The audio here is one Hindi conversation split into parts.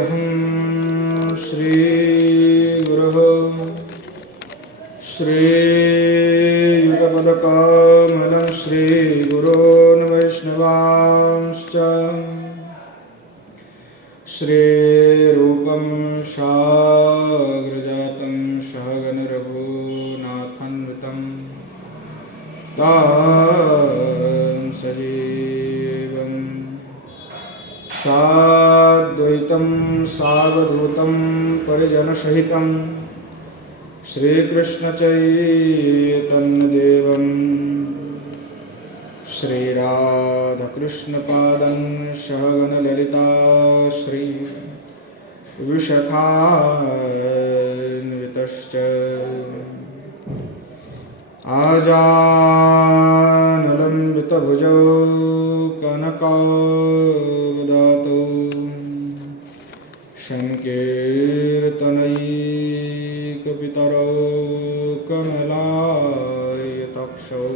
वन्देऽहं श्रीगुरोः श्रीयुगपदकमलं श्रीगुरोन् वैष्णवांश्च श्रीरूपं साग्रजातं सहगण रघुनाथान्वितं तं सजीवं साद्वैतं सावधूतं परिजनसहितं श्रीकृष्णचैतन्यदेवं श्रीराधाकृष्णपादं सहगणललिता श्रीविशाखान्वितश्च आजानुलम्बितभुजौ कनकावदातौ संकीर्तनैकपितरौ कमलायताक्षौ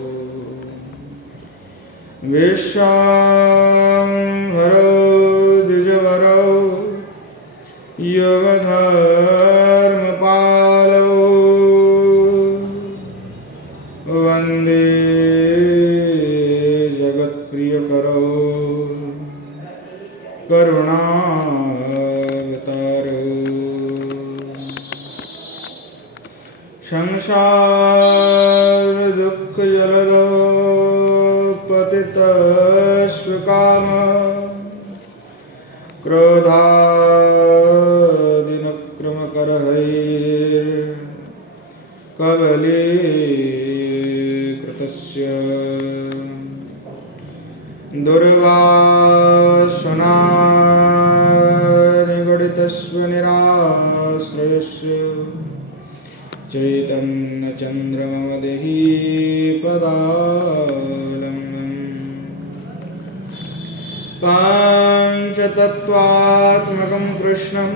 विश्वाम्भरौ द्विजवरौ योगधर्मपालौ वन्दे जगत्प्रियकरौ करुणावतारौ संसारदुःखजलधौ पतितस्वकामः क्रोधादिनक्रमकरहैर्कबलीकृतस्य दुर्वासनानिगडितस्वनिराश्रयस्य चैतन्यचन्द्रमदेहि पदालम्बम् पाञ्चतत्त्वात्मकं कृष्णं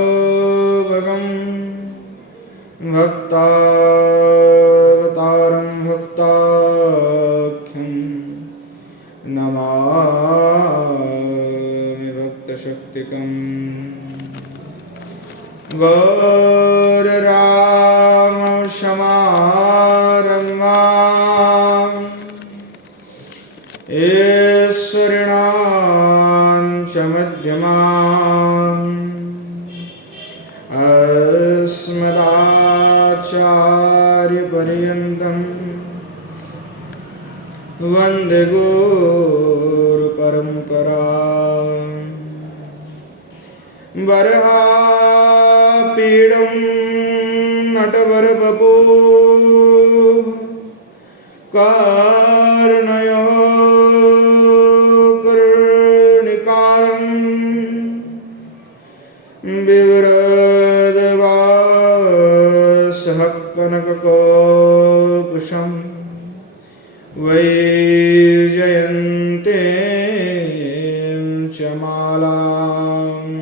भक्तरूपस्वरूपगं भक्तावतारं भक्ताख्यं नमामि भक्तशक्तिकम् गौरराम समारम्भाम् ईश्वरिणां च मध्यमाम् अस्मदाचार्यपर्यन्तं वन्दे गुरुपरम्पराम् वरहापीडं नटवरवपु कर्णयो कर्णिकारं बिभ्रद्वासः कनककोपुषं वैजयन्तीं च मालाम्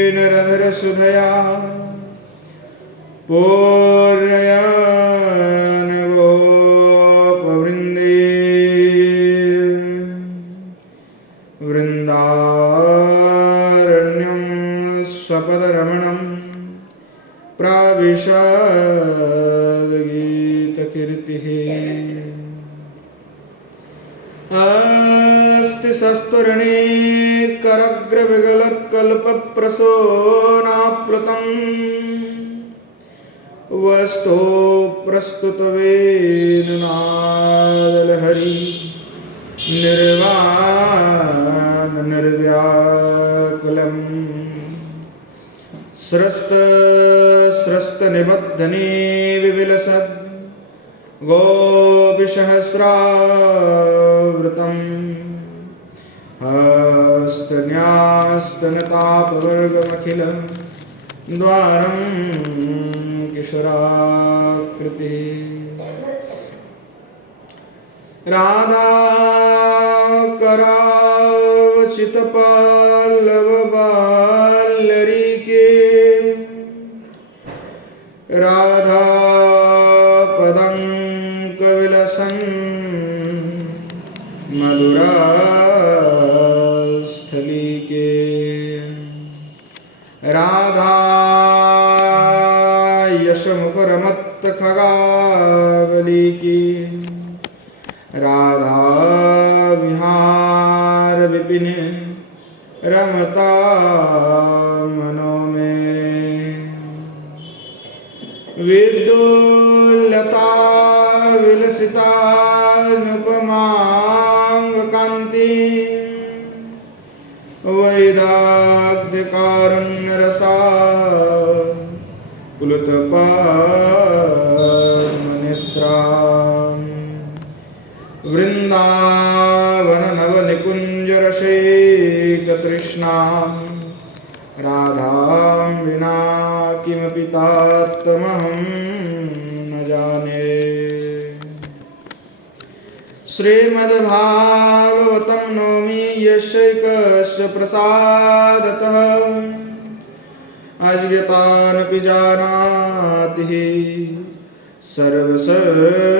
रन्ध्राणवीनरधरसुधया पूर्णयन् गोपवृन्दे वृन्दारण्यं स्वपदरमणं प्राविशद्गीतकीर्तिः अस्ति सस्त्वरणे करग्रविगलत्कल्पप्रसूनाप्लुतम् वस्तो प्रस्तुतवेणुनादलहरी निर्वाण निर्व्याकुलम् स्रस्तनिबद्धने विविलसद् गोपिसहस्रावृतम् हस्तन्यास्तनतापवर्गमखिल द्वारं किशोराकृतिः राधाकरावचितपल्लव के। राधा यशमुख रमत खगावली की। राधा विहार विपिन रमता मनो में। विदुलता विलसिता नुपमांग कांति। वैदाग्ध कारुण्य रसा पुलुत पद्मनेत्रा। वृंदावन नव निकुंज रसिक तृष्णा। राधां विना किमपि तात्तमहं न जाने। श्रीमद्भागवतं नौमि यस्यैकस्य प्रसादतः। अज्ञातानपि जानाति सर्वगमानपि।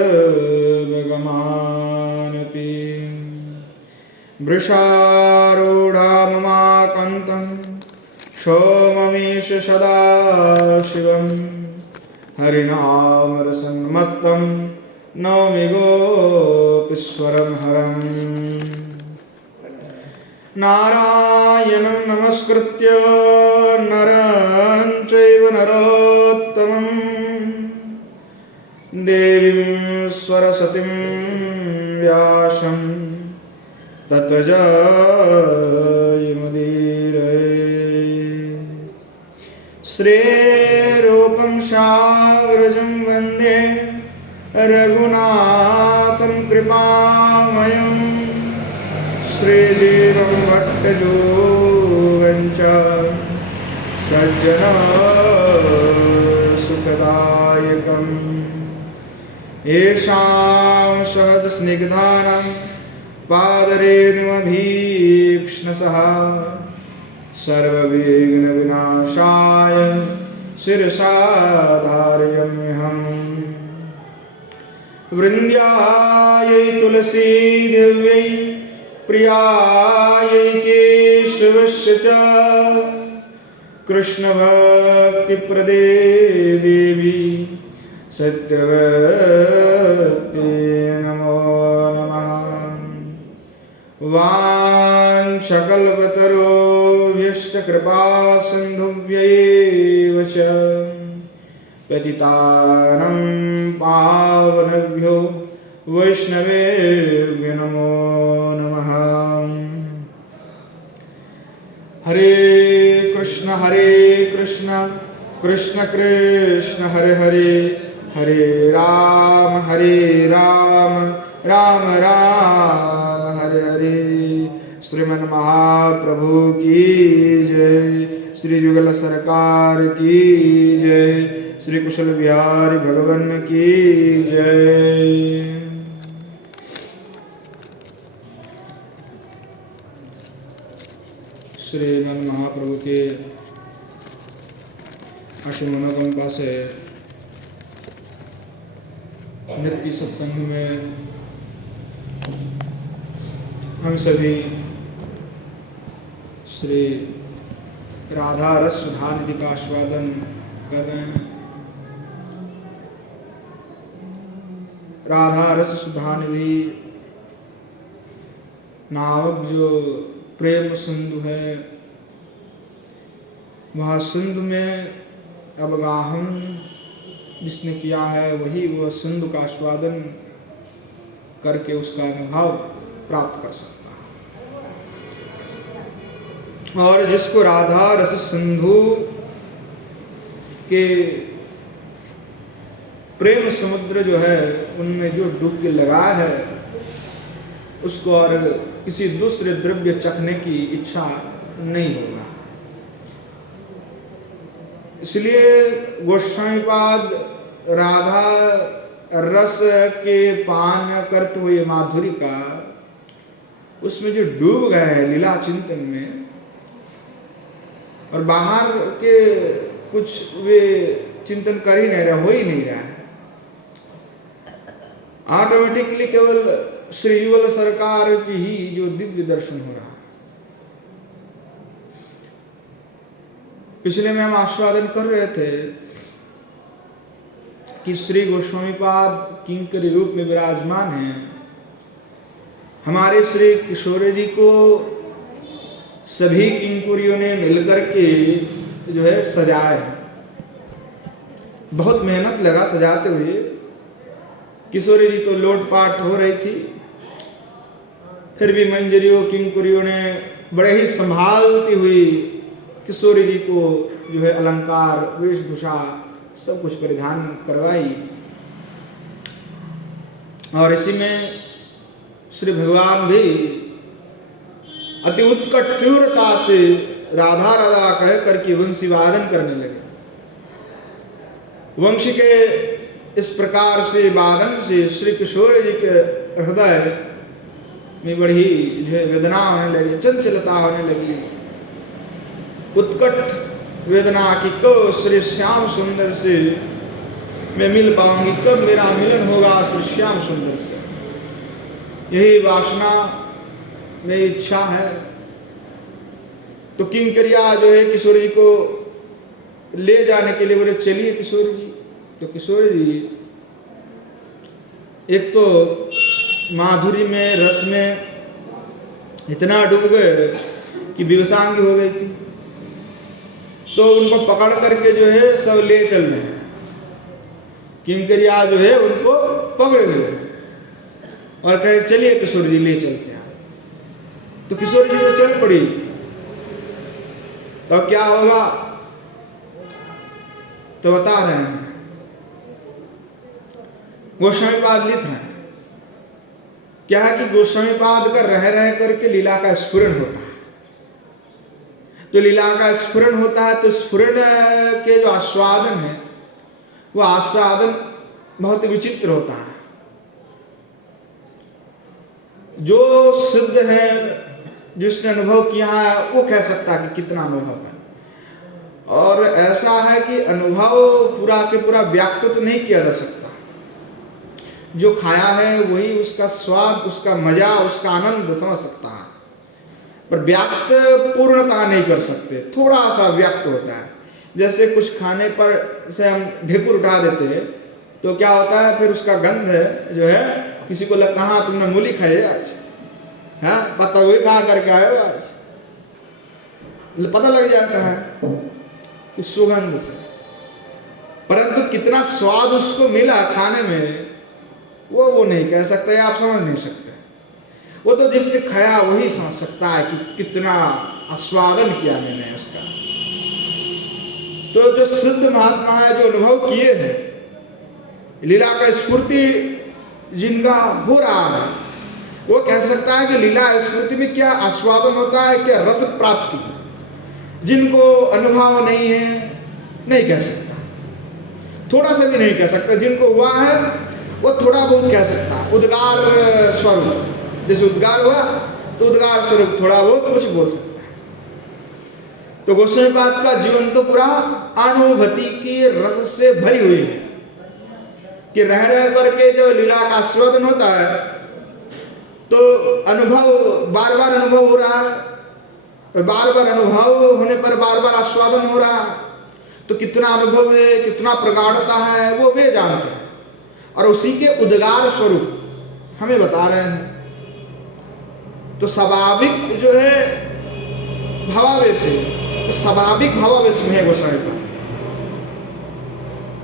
वृषारूढाममाकन्तं सोममीश सदा शिवं। हरिनामरसन्मत्तं नौमि गोपीश्वरं हरम्। नारायणं नमस्कृत्य नरं चैव नरोत्तमं। देवीं सरस्वतीं व्यासं ततो जयमुदीरये। श्रीरूपं साग्रजं वन्दे रघुनाथं कृपामयं। श्रीजीवं भट्टजोगं च सज्जन सुखदायकम्। येषां सहज स्निग्धानां पादरेणुमभीक्ष्णसः। सर्वविघ्नविनाशाय शिरसा धारयाम्यहम्। वृन्द्यायै तुलसी देव्यै प्रियायै केशवस्य च। कृष्णभक्तिप्रदे देवी सत्यवती नमो नमः। वाञ्छकल्पतरुभ्यश्च कृपा सिन्धुभ्यैव च। पतितानं पावनेभ्यो वैष्णवेभ्यो नमो नमः। हरे कृष्ण कृष्ण कृष्ण हरे हरे। हरे राम राम राम हरे हरे। श्रीमन महाप्रभु की जय। श्री युगल सरकार की जय। श्री कुशल बिहारी भगवान की जय। श्रीमन महाप्रभु के असीम अनुकंपा से नित्य सत्संग में हम सभी श्री राधा रस सुधा निधि का आस्वादन कर रहे हैं। राधा रस सुधा निधि नामक जो प्रेम सिंधु है, वह सिंधु में अवगाहन जिसने किया है वही वह सिंधु का आस्वादन करके उसका अनुभव प्राप्त कर सकता है। और जिसको राधा रस सिंधु के प्रेम समुद्र जो है उनमें जो डुबकी लगा है, उसको और किसी दूसरे द्रव्य चखने की इच्छा नहीं होगा। इसलिए गोस्वामीपाद राधा रस के पान करते हुए माधुरी का उसमें जो डूब गए हैं लीला चिंतन में, और बाहर के कुछ वे चिंतन कर ही नहीं रहे, हो ही नहीं रहा है। ऑटोमेटिकली केवल श्री युगल सरकार की ही जो दिव्य दर्शन हो रहा है, पिछले में हम आस्वादन कर रहे थे कि श्री गोस्वामीपाद किंकरी रूप में विराजमान हैं। हमारे श्री किशोर जी को सभी किंकुरियों ने मिलकर के जो है सजाए हैं। बहुत मेहनत लगा सजाते हुए। किशोरी जी तो लोटपाट हो रही थी, फिर भी मंजरियों किंकुरियों ने बड़े ही संभालती हुई किशोरी जी को जो है अलंकार वेशभूषा सब कुछ परिधान करवाई। और इसी में श्री भगवान भी अति उत्कट तीव्रता से राधा राधा कह करके वंशी वादन करने लगे। वंशी के इस प्रकार से वादन से श्री किशोर जी के हृदय में बड़ी जो है वेदना होने लगी, चंचलता होने लगी। उत्कट वेदना की कब श्री श्याम सुंदर से मैं मिल पाऊंगी, कब मेरा मिलन होगा श्री श्याम सुंदर से। यही वासना मेरी इच्छा है। तो किंकरिया जो है किशोर जी को ले जाने के लिए बोले चलिए किशोर जी। तो किशोर जी एक तो माधुरी में रस में इतना डूब गए कि विवशांगी हो गई थी। तो उनको पकड़ करके जो है सब ले चल रहे हैं। किंकरिया जो है उनको पकड़ लिए और कहे चलिए किशोर जी ले चलते हैं। तो किशोर जी तो चल पड़ी। तो क्या होगा तो बता रहे हैं, गोस्वामीपाद लिख रहे हैं क्या है कि गोस्वामीपाद का रह करके लीला का स्फुरन होता है। तो लीला का स्फुरन होता है तो स्फुरन के जो आस्वादन है वो आस्वादन बहुत विचित्र होता है। जो सिद्ध है जिसने अनुभव किया है वो कह सकता है कि कितना अनुभव है। और ऐसा है कि अनुभव पूरा के पूरा व्यक्त तो नहीं किया जा सकता। जो खाया है वही उसका स्वाद, उसका मजा, उसका आनंद समझ सकता है, पर व्यक्त पूर्णता नहीं कर सकते। थोड़ा सा व्यक्त होता है। जैसे कुछ खाने पर से हम ढेकुर उठा देते हैं तो क्या होता है, फिर उसका गंध जो है किसी को लगता हाँ तुमने मूली खाई है आज, हाँ पत्ता गोभी खा करके आए हो आज, पता लग जाता है उस सुगंध से। परंतु कितना स्वाद उसको मिला खाने में वो नहीं कह सकते, आप समझ नहीं सकते। वो तो जिसने खाया वही समझ सकता है कि कितना आस्वादन किया मैंने उसका। तो जो सिद्ध महात्मा है, जो अनुभव किए हैं, लीला का स्फूर्ति जिनका हो रहा है, वो कह सकता है कि लीला स्फूर्ति में क्या आस्वादन होता है, क्या रस प्राप्ति। जिनको अनुभव नहीं है नहीं कह सकता, थोड़ा सा भी नहीं कह सकता। जिनको हुआ है वो थोड़ा बहुत कह सकता है। उद्गार स्वरूप, जैसे उद्गार हुआ तो उद्गार स्वरूप थोड़ा बहुत कुछ बोल सकता है। तो गोस्वामीपाद का जीवन तो पूरा अनुभूति की रस से भरी हुई है कि रह करके जो लीला का आस्वादन होता है तो अनुभव बार बार अनुभव हो रहा है, और बार बार अनुभव होने पर बार बार आस्वादन हो रहा है। तो कितना अनुभव है, कितना प्रगाढ़ता है वो वे जानते हैं, और उसी के उद्गार स्वरूप हमें बता रहे हैं। तो स्वाभाविक जो है भावावेश है, तो स्वाभाविक भावावेश में है गोस्वामीपाद।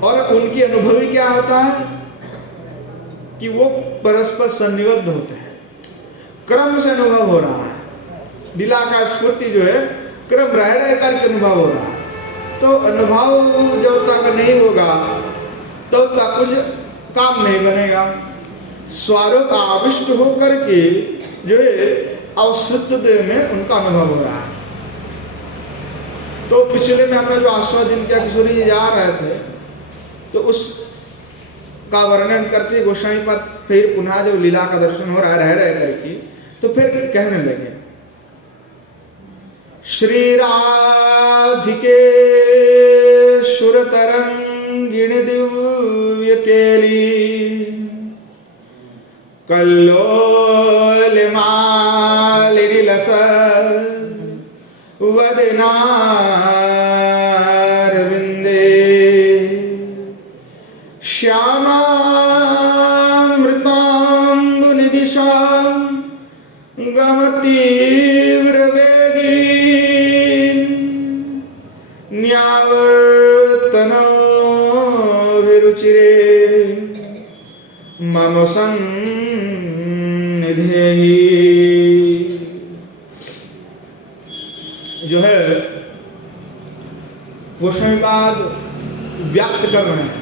और उनकी अनुभवी क्या होता है कि वो परस्पर संनिबद्ध होते हैं, क्रम से अनुभव हो रहा है। लीला का स्फूर्ति जो है क्रम रह करके अनुभव हो रहा है। तो अनुभव जब तक नहीं होगा तो तक कुछ काम नहीं बनेगा। स्वरूप आविष्ट होकर के जो है अवशुद्ध देह में उनका अनुभव हो रहा है। तो पिछले में हमने जो आस्वादन किया, किशोरी जी जा रहे थे तो उस का वर्णन करते गोस्वामीपाद फिर पुनः जब लीला का दर्शन हो रहा है रह करके, तो फिर कहने लगे श्री राधिके सुरतरंगिणी दिव्य केली कल्लोल मालिनी लस वदनारविंदे श्यामामृताम्बुनिदिशां गमतीव्रवेगीन् न्यावर्तनविरुचिरे मम सन्निधेहि। जो है गोस्वामीपाद व्यक्त कर रहे हैं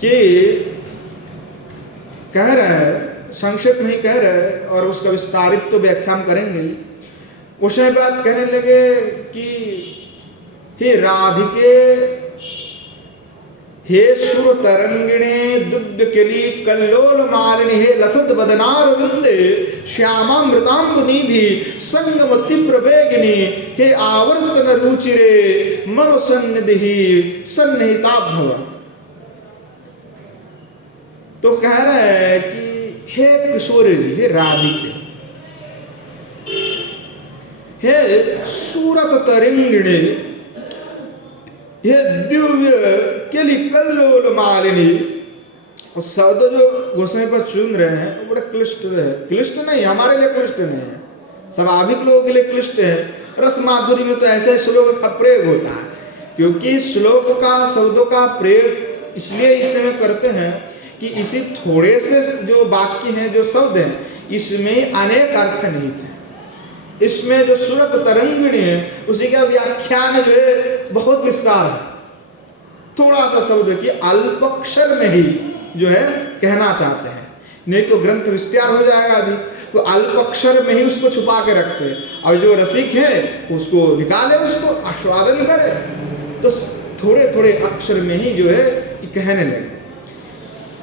कि कह रहे हैं, संक्षेप में ही कह रहे हैं और उसका विस्तारित तो व्याख्या हम करेंगे। गोस्वामीपाद कहने लगे कि हे राधिके, हे सुर तरंगिणे दुग्ध केली कल्लोल मालिनी, हे लसत वदनारविंदे श्यामामृताम्बुनिधि संगम तीव्र वेगिनी, हे आवर्तन रुचिरे मम सन्निधि सन्निहिता भव। तो कह रहे हैं कि हे किशोर जी, हे राधिके, हे सूरत तरंगिणे, ये दिव्य केली कल्लोल मालिनी। और शब्द जो गोसाई पर चुन रहे हैं वो बड़े क्लिष्ट है। क्लिष्ट नहीं, हमारे लिए क्लिष्ट नहीं है, स्वाभाविक लोगों के लिए क्लिष्ट है। रस माधुरी में तो ऐसे श्लोक का प्रयोग होता है, क्योंकि श्लोक का शब्दों का प्रयोग इसलिए इतने में करते हैं कि इसी थोड़े से जो वाक्य हैं, जो शब्द हैं, इसमें अनेक अर्थ नहीं थे। इसमें जो सूरत तरंगिणी है उसी का व्याख्यान जो है बहुत विस्तार है। थोड़ा सा शब्द कि अल्पक्षर में ही जो है कहना चाहते हैं, नहीं तो ग्रंथ विस्तार हो जाएगा अधिक, तो अल्पक्षर में ही उसको छुपा के रखते हैं। और जो रसिक है उसको निकाले, उसको आस्वादन करे, तो थोड़े थोड़े अक्षर में ही जो है कहने लगे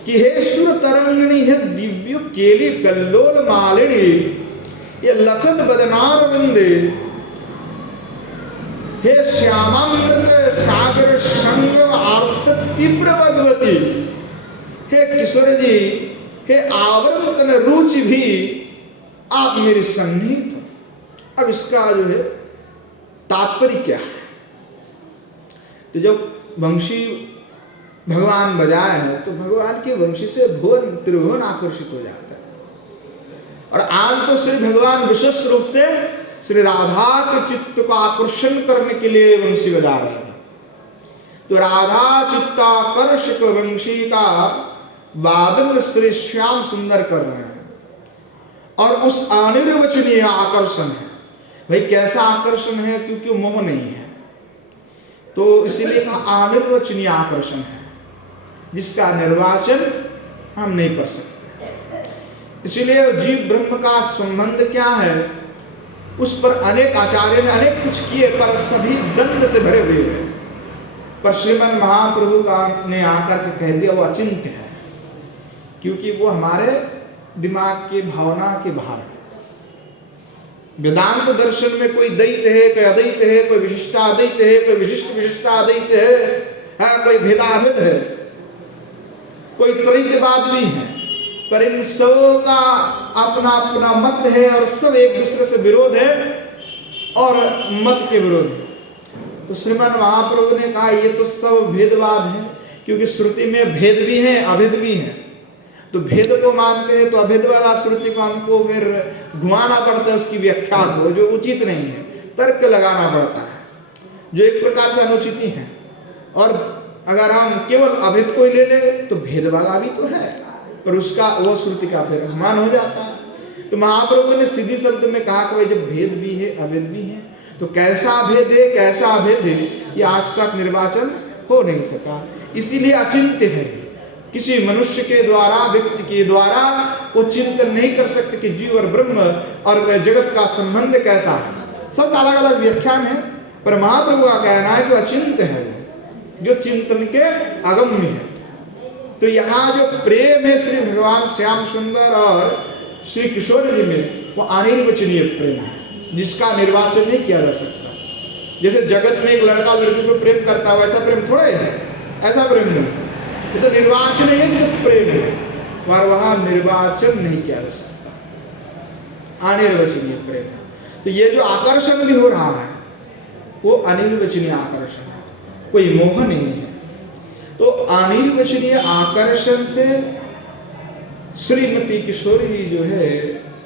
कि हे सुर तरंगिणी, हे दिव्य केली कल्लोल मालिनी, ये लसत बदनारविंदे, हे श्यामामृत सागर संग अर्थ तीव्र भगवती, हे किशोर जी, हे आवरण रुचि भी आप मेरे सन्निहित हो। अब इसका जो है तात्पर्य क्या है? तो जब वंशी भगवान बजाए हैं तो भगवान की वंशी से भुवन त्रिभुवन आकर्षित हो जाता है। और आज तो श्री भगवान विशेष रूप से श्री राधा के चित्त को आकर्षण करने के लिए वंशी बजा रहे हैं। तो राधा चित्ताकर्षक वंशी का वादन श्री श्याम सुंदर कर रहे हैं, और उस अनिर्वचनीय आकर्षण है। भाई कैसा आकर्षण है? क्योंकि मोह नहीं है, तो इसीलिए कहा अनिर्वचनीय आकर्षण है, जिसका निर्वाचन हम नहीं कर सकते। इसीलिए जीव ब्रह्म का संबंध क्या है, उस पर अनेक आचार्य ने अनेक कुछ किए, पर सभी दंड से भरे हुए हैं। पर श्रीमन महाप्रभु का ने आकर के कह दिया वो अचिंत्य है, क्योंकि वो हमारे दिमाग की भावना के बाहर है। वेदांत दर्शन में कोई द्वैत है, कोई अद्वैत है, कोई विशिष्टाद्वैत है, कोई विशिष्ट विशिष्टाद्वैत है, कोई भेदाभेद है, कोई त्रैतवाद भी है, पर इन सब का अपना अपना मत है और सब एक दूसरे से विरोध है और मत के विरोध है। तो श्रीमन महाप्रभु ने कहा ये तो सब भेदवाद है, क्योंकि श्रुति में भेद भी है अभेद भी है। तो भेद को मानते हैं तो अभेद वाला श्रुति को हमको फिर घुमाना पड़ता है, उसकी व्याख्या को, जो उचित नहीं है, तर्क लगाना पड़ता है, जो एक प्रकार से अनुचिति है। और अगर हम केवल अभेद को ले ले तो भेद वाला भी तो है, पर उसका वो श्रुति का फिर अपमान हो जाता है। तो महाप्रभु ने सीधी शब्द में कहा कि भाई जब भेद भी है अभेद भी है, तो कैसा भेद है कैसा अभेद है ये आज तक निर्वाचन हो नहीं सका। इसीलिए अचिंत्य है, किसी मनुष्य के द्वारा, व्यक्ति के द्वारा वो चिंतन नहीं कर सकते कि जीव और ब्रह्म और जगत का संबंध कैसा है। सबका अलग अलग व्याख्यान है, पर महाप्रभु का कहना है कि अचिंत्य है, जो चिंतन के अगम्य है। तो यहाँ जो प्रेम है श्री भगवान श्याम सुंदर और श्री किशोर जी में, वो अनिर्वचनीय प्रेम है, जिसका निर्वाचन नहीं किया जा सकता। जैसे जगत में एक लड़का लड़की को प्रेम करता है, वैसा प्रेम थोड़ा है, ऐसा प्रेम नहीं, ये तो निर्वाचन योग्य प्रेम है, पर वहां निर्वाचन नहीं किया जा सकता, अनिर्वचनीय प्रेम है। तो ये जो आकर्षण भी हो रहा है वो अनिर्वचनीय आकर्षण है, कोई मोह नहीं है। तो अनिर्वचनीय आकर्षण से श्रीमती किशोरी जी जो है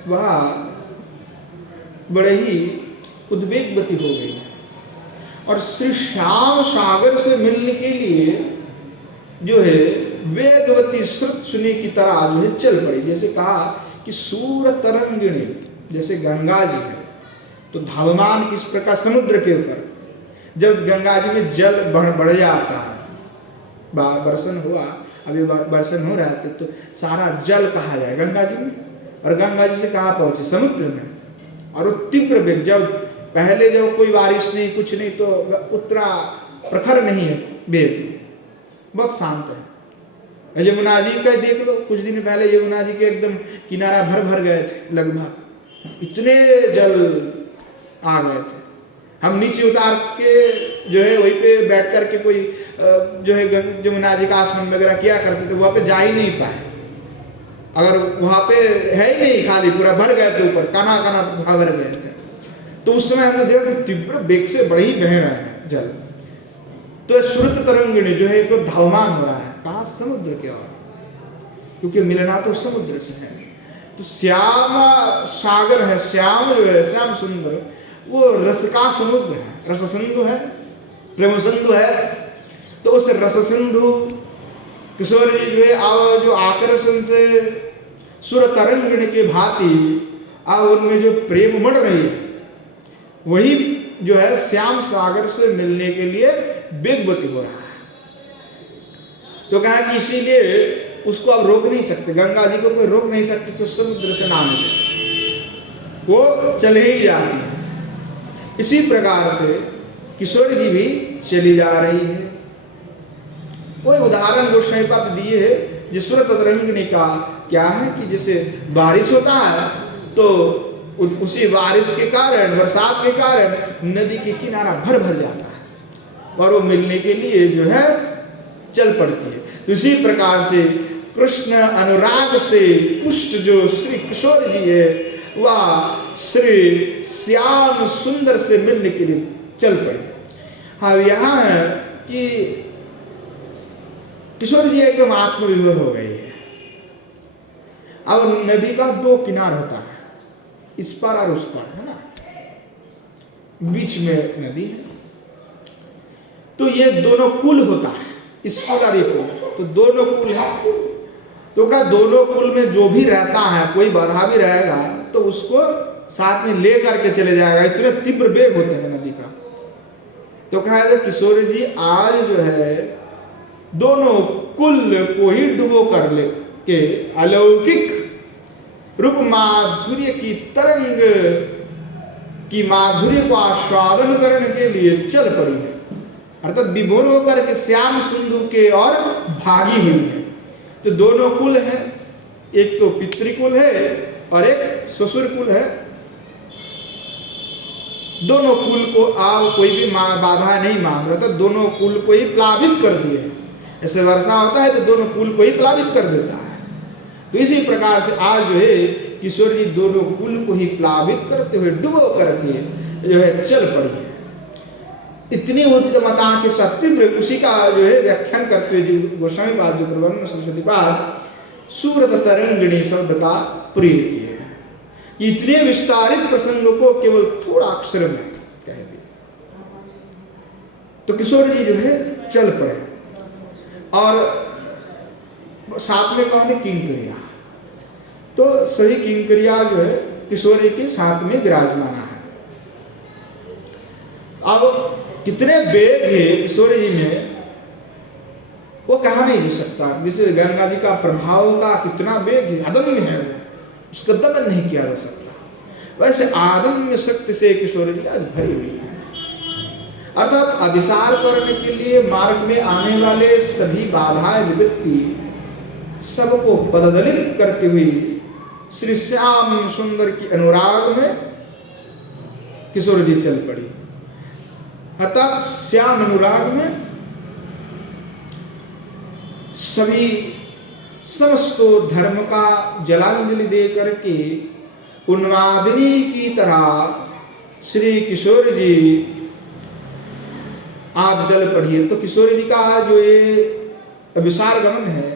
वह बड़े ही उद्वेगवती हो गई और श्री श्याम सागर से मिलने के लिए जो है वेगवती श्रुत सुनी की तरह जो है चल पड़ी। जैसे कहा कि सूर तरंगिणी, जैसे गंगा जी है तो धावमान किस प्रकार समुद्र के ऊपर, जब गंगा जी में जल बढ़ जाता है, बरसन हुआ, अभी बरसन हो रहा है तो सारा जल कहा जाए गंगा जी में, और गंगा जी से कहाँ पहुंचे, समुद्र में। और वो तीव्र वेग, जब पहले जब कोई बारिश नहीं कुछ नहीं तो उतना प्रखर नहीं है वेग, बहुत शांत है। यमुना जी का देख लो, कुछ दिन पहले यमुना जी के एकदम किनारा भर गए थे, लगभग इतने जल आ गए थे। हम नीचे उतार के जो है वहीं पे बैठ कर के कोई जो है यमुना जी का आसमान वगैरह किया करते थे, वहाँ पे जा ही नहीं पाए। अगर वहाँ पे है ही नहीं, खाली पूरा भर गए थे, ऊपर काना भर गए थे। तो उस समय हमने देखा कि तीव्र वेग से बड़े ही बह रहे हैं जल। तो श्रुत तरंगिणी जो है को धावमान हो रहा है, कहा समुद्र के ओर, क्योंकि मिलना तो समुद्र से है। तो श्याम सागर है, श्याम जो है श्याम सुंदर, वो रस का समुद्र है, रस सिंधु है, प्रेम सिंधु है। तो उस रस सिंधु किशोर जी जो है जो आकर्षण से सुर तरंगिणी के भांति अब उनमें जो प्रेम बढ़ रही है, वही जो है श्याम सागर से मिलने के लिए वेगवती हो रहा है। तो कहा कि इसीलिए उसको अब रोक नहीं सकते, गंगा जी को कोई रोक नहीं सकते कि समुद्र से ना मिले, वो चले ही जाती है। इसी प्रकार से किशोर जी भी चली जा रही है। कोई उदाहरण गोस्वामी पद दिए है जिस तरंगिणी का क्या है कि जैसे बारिश होता है तो उसी बारिश के कारण, बरसात के कारण नदी के किनारा भर जाता है और वो मिलने के लिए जो है चल पड़ती है। इसी प्रकार से कृष्ण अनुराग से पुष्ट जो श्री किशोर जी है वह श्री श्याम सुंदर से मिलने के लिए चल पड़े। हाँ, यहाँ है कि किशोर जी एकदम आत्मविभोर हो गई है। अब नदी का दो किनार होता है, इस पर और उस पर, है ना, बीच में नदी है। तो ये दोनों कुल होता है, इस कुल और ये कुल, तो दोनों कुल है। तो क्या दोनों कुल में जो भी रहता है, कोई बाधा भी रहेगा तो उसको साथ में ले करके चले जाएगा, इतने तीव्र वेग होते हैं नदी का। तो कहा है किशोर जी आज जो है दोनों कुल को ही डुबो कर ले के अलौकिक रूप माधुर्य की तरंग की माधुर्य को आस्वादन करने के लिए चल पड़ी है, अर्थात विभोर होकर के श्याम सिंधु के और भागी हुई है। तो दोनों कुल है, एक तो पितृकुल है और एक ससुर कुल है। दोनों कुल को आप कोई भी बाधा नहीं मान रहा था, दोनों कुल को ही प्लावित कर दिए। ऐसे वर्षा होता है तो दोनों कुल को ही प्लावित कर देता है। तो इसी प्रकार से आज जो है किशोर जी दोनों कुल को ही प्लावित करते हुए डुबो करके जो है चल पड़ी है। इतनी उद्यमता के सत्य उसी का जो है व्याख्यान करते हुए गोस्वामी पाद जो प्रबंध सरस्वती पाद सूरत तरंगिणी शब्द का प्रयोग किए हैं। इतने विस्तारित प्रसंग को केवल थोड़ा अक्षर में कह दिया। तो किशोर जी जो है चल पड़े और साथ में कौन है किंकरिया। तो सभी किंकरिया जो है किशोर जी के साथ में विराजमान है। अब कितने वेग है किशोर जी में वो कहा नहीं जा सकता। जैसे गंगा जी का प्रभाव का कितना वेग है, अदम्य है, उसका दमन नहीं किया जा सकता। वैसे आदम्य शक्ति से किशोर जी आज भरी हुई है। अर्थात अभिसार करने के लिए मार्ग में आने वाले सभी बाधाएं विपत्ति सबको पददलित करते हुए श्री श्याम सुंदर की अनुराग में किशोर जी चल पड़ी। अर्थात श्याम अनुराग में सभी समस्तो धर्म का जलांजलि दे करके उन्मादिनी की तरह श्री किशोर जी आज चल पढ़िए। तो किशोर जी का जो ये विशाल गमन है,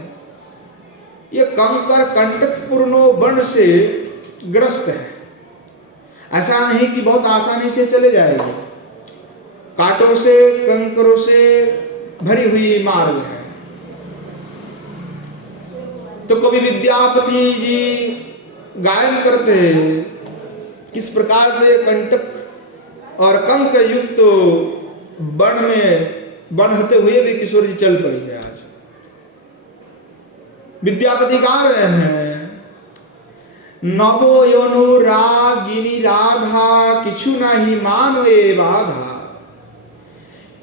ये कंकर कंटकपूर्ण वन से ग्रस्त है। ऐसा नहीं कि बहुत आसानी से चले जाएंगे, कांटों से कंकरों से भरी हुई मार्ग है। तो कवि विद्यापति जी गायन करते हैं किस प्रकार से कंटक और कंकर युक्त वन में बनते हुए भी किशोर जी चल पड़ेंगे। आज विद्यापति गा रहे हैं, नवो अनुरागिनी राधा किछु नहीं मानो ए बाधा,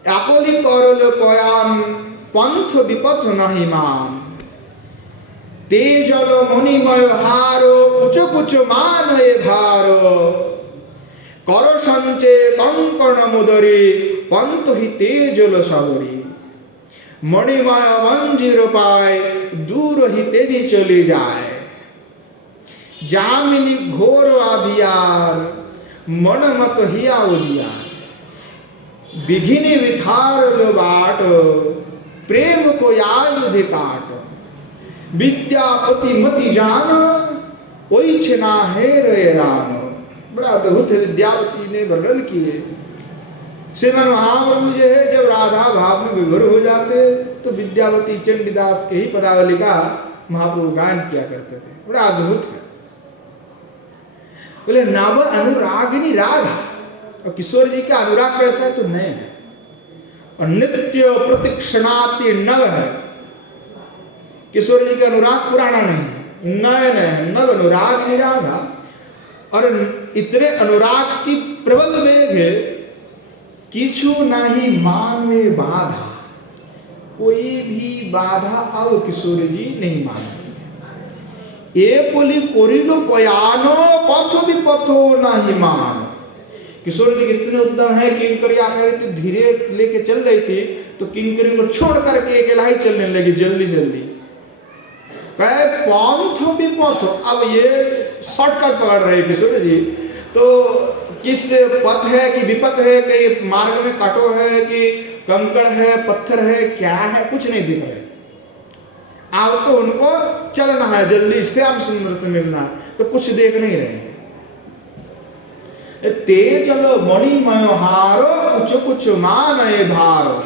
एकोली करल पयान पंथ विपथ नहीं मान, तेजल मणिमय हारो कुचो कुचो मान ए भारो, कर संचे कंकण मुदरी पंथ ही तेजल सागरी, मणिमय मंजीर पाए दूर ही तेजी चली जाए, जामिनी घोर आधियार मन मत हिया उजियार, बिघिनी विथार लो बाट प्रेम को आयुध काट, विद्यापति मति जान ओई छना है रयान। बड़ा अद्भुत विद्यापति ने वर्णन किए। श्रीमन महाप्रभु जो है जब राधा भाव में विभोर हो जाते तो विद्यापति चंडीदास के ही पदावली का महाप्रभु गायन किया करते थे। बड़ा अद्भुत है। बोले नव अनुरागिनी राधा, और किशोर जी का अनुराग कैसा है तो नए है और नित्य प्रतिक्षणाति नव है। किशोर जी का अनुराग पुराना नहीं, नए नए है, नव अनुरागिनी राधा। और इतने अनुराग की प्रबल वेग है, किछु नहीं मानवे बाधा, कोई भी बाधा अब किशोर जी नहीं मानते। एकोली कोरिलो पयानो पथो भी पथो नहीं मान। किशोर जी कितने उद्यम है, किंकरी आकर तो धीरे लेके चल रही थी तो किंकरी को छोड़ करके अकेला ही चलने लगी जल्दी जल्दी। कहे पंथ भी पथ, अब ये शॉर्टकट पकड़ रहे किशोर जी। तो किस पथ है कि विपथ है कि मार्ग में कांटो है कि कंकड़ है पत्थर है क्या है, कुछ नहीं दिख रहे। अब तो उनको चलना है, जल्दी श्याम सुंदर से मिलना है, तो कुछ देख नहीं रहे हैं। तेजलो मणिमय हारो कुछ कुछ मान भारो।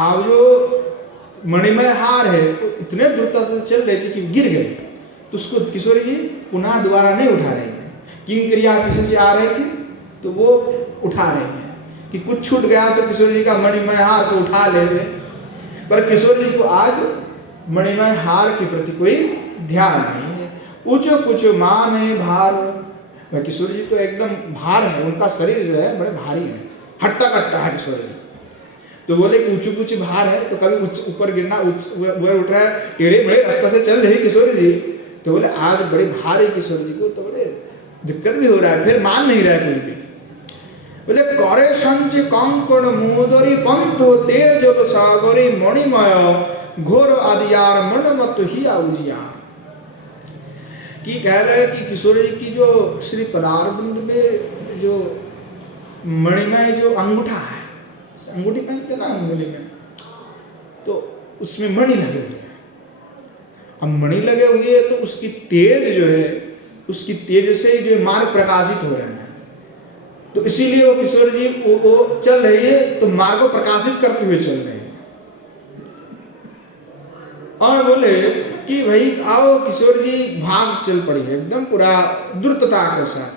अब जो मणिमय हार है वो इतने द्रुतता से चल रही थी कि गिर गए, तो उसको किशोर जी पुनः दोबारा नहीं उठा रहे हैं। किंकरिया पीछे से आ रहे थे तो वो उठा रहे हैं कि कुछ छूट गया तो किशोर जी का मणिमय हार तो उठा ले रहे। पर किशोर जी को आज मणिमय हार के प्रति कोई ध्यान नहीं है। ऊंचो कुछ मान है भार, वह किशोर जी तो एकदम भार है, उनका शरीर जो है बड़े भारी है, हट्टा कट्टा है किशोर जी। तो बोले कि ऊंची कुछ भार है, तो कभी ऊपर गिरना उठ रहा है, टेढ़े मेढ़े रास्ता से चल रहे किशोर जी। तो बोले आज बड़े भार है किशोर जी को, तो बोले दिक्कत भी हो रहा है, फिर मान नहीं रहा है कुछ भी। बोले करे संच कंकण मोदरी पंथ तेजल सागरी मणिमय घोर आदियार मन मत ही उजियार। कि कह रहे कि किशोर जी की जो श्री पदारविंद में जो मणिमय जो अंगूठा है, अंगूठी पहनते ना अंगुली में, तो उसमें मणि लगे हुए हैं। अब मणि लगे हुए तो उसकी तेज जो है, उसकी तेज से जो मार्ग प्रकाशित हो रहे हैं। तो इसीलिए वो किशोर जी वो चल रही है तो मार्ग को प्रकाशित करते हुए चल रहे हैं। और बोले कि भाई आओ, किशोर जी भाग चल पड़ी है एकदम पूरा द्रुतता के साथ।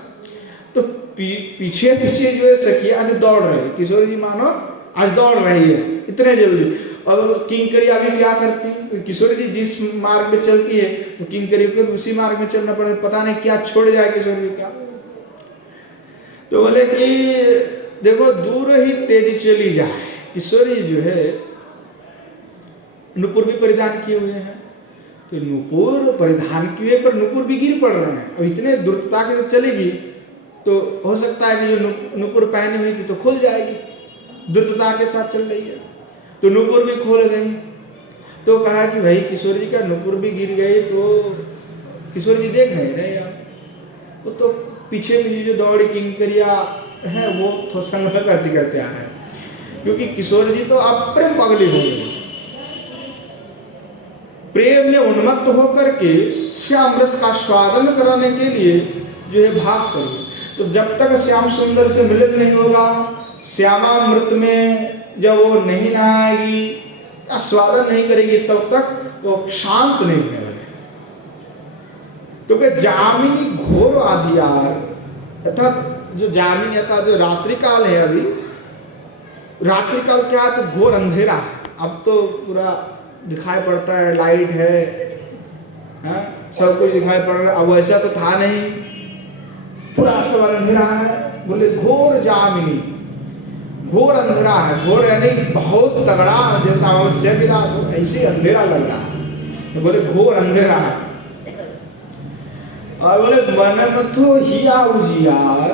तो पीछे पीछे जो है सखिया आज दौड़ रही है, किशोर जी मानो आज दौड़ रही है इतने जल्दी। और किंकरिया भी क्या करती, किशोर जी जिस मार्ग में चलती है तो किंकरियों को भी उसी मार्ग में चलना पड़े, पता नहीं क्या छोड़ जाए किशोर जी क्या। तो बोले कि देखो दूर ही तेजी चली जाए। किशोर जी जो है नुपुर भी परिधान किए हुए हैं, तो नुपुर परिधान किए पर नुपुर भी गिर पड़ रहे हैं। अब इतने द्रुतता के साथ चलेगी तो हो सकता है कि जो नुपुर पहनी हुई थी तो खुल जाएगी, द्रुतता के साथ चल रही है। तो नुपुर भी खोल गई। तो कहा कि भाई किशोर जी का नुपुर भी गिर गई, तो किशोर जी देख नहीं रहे यार, वो तो पीछे पीछे जो दौड़ किंकरिया है वो तो संग्रह करते करते आ रहे हैं, क्योंकि किशोर जी तो अप्रेम पगले हो गए, प्रेम में उन्मत्त होकर के श्याम रस का स्वादन कराने के लिए जो है भाग पड़े। तो जब तक श्याम सुंदर से मिलन नहीं होगा, श्यामामृत में जब वो नहीं नहाएगी या स्वादन नहीं करेगी, तब तक वो शांत नहीं होने वाले। तो क्या जामिनी घोर आधियार, अर्थात जो जामिनी अर्थात जो रात्रि काल है, अभी रात्रि काल क्या है, तो घोर अंधेरा है। अब तो पूरा दिखाई पड़ता है, लाइट है, सब कुछ दिखाई पड़ रहा है। अब वैसा तो था नहीं, पूरा सब अंधेरा है। बोले घोर जामिनी, घोर अंधेरा है, घोर यानी बहुत तगड़ा, जैसा अमावस्या की रात हो ऐसे अंधेरा लग रहा है। तो बोले घोर अंधेरा है। और बोले मनमथो हिया उजियार,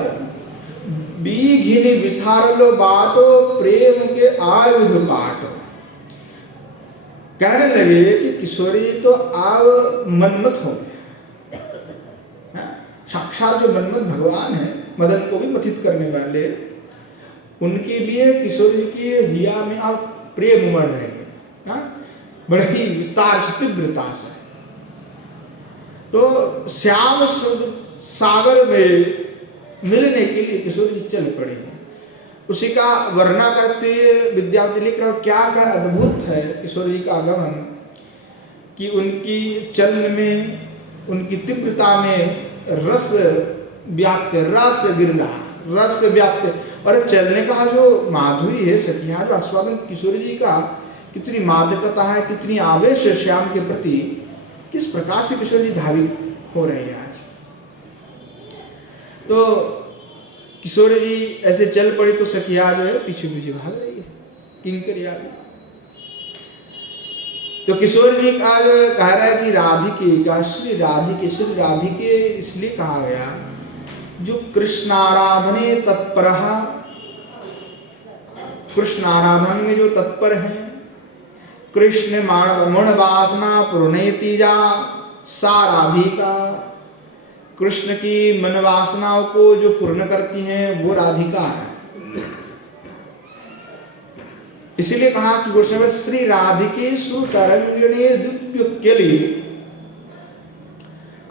बीघिनी बिथारलो बाटो, प्रेम के आयुध काटो। कहने लगे कि किशोरी तो अब मनमत हो गए, साक्षात जो मनमत भगवान है, मदन को भी मथित करने वाले, उनके लिए किशोरी की हिया में अब प्रेम उमड़ रहे हैं, बड़े ही विस्तार से तीव्रता से। तो श्याम सागर में मिलने के लिए किशोरी जी चल पड़े। उसी का वर्णना करते विद्यार्थी लिख रहा, क्या क्या अद्भुत है किशोर जी का आगमन, कि उनकी चलन में, उनकी तीव्रता में रस व्याप्त, रस गिर रहा, रस व्याप्त। और चलने का जो माधुरी है सखिया, जो आस्वादन किशोर जी का, कितनी मादकता है, कितनी आवेश है श्याम के प्रति, किस प्रकार से किशोर जी धावित हो रहे हैं आज। तो किशोर जी ऐसे चल पड़ी तो सखिया जो है पीछे पीछे भाग रही है, किंकरिया भी। तो किशोर जी का जो कह रहा है कि राधिके का, श्री राधिके इसलिए कहा गया जो कृष्ण आराधने तत्पर, कृष्ण आराधन में जो तत्पर है, कृष्ण मण वासना पूर्णयति जा, सा राधिका, कृष्ण की मन वासनाओं को जो पूर्ण करती हैं वो राधिका है। इसीलिए कहा कि गोस्वामी श्री राधिकेषु तरंगिणे दुप्युक्केली,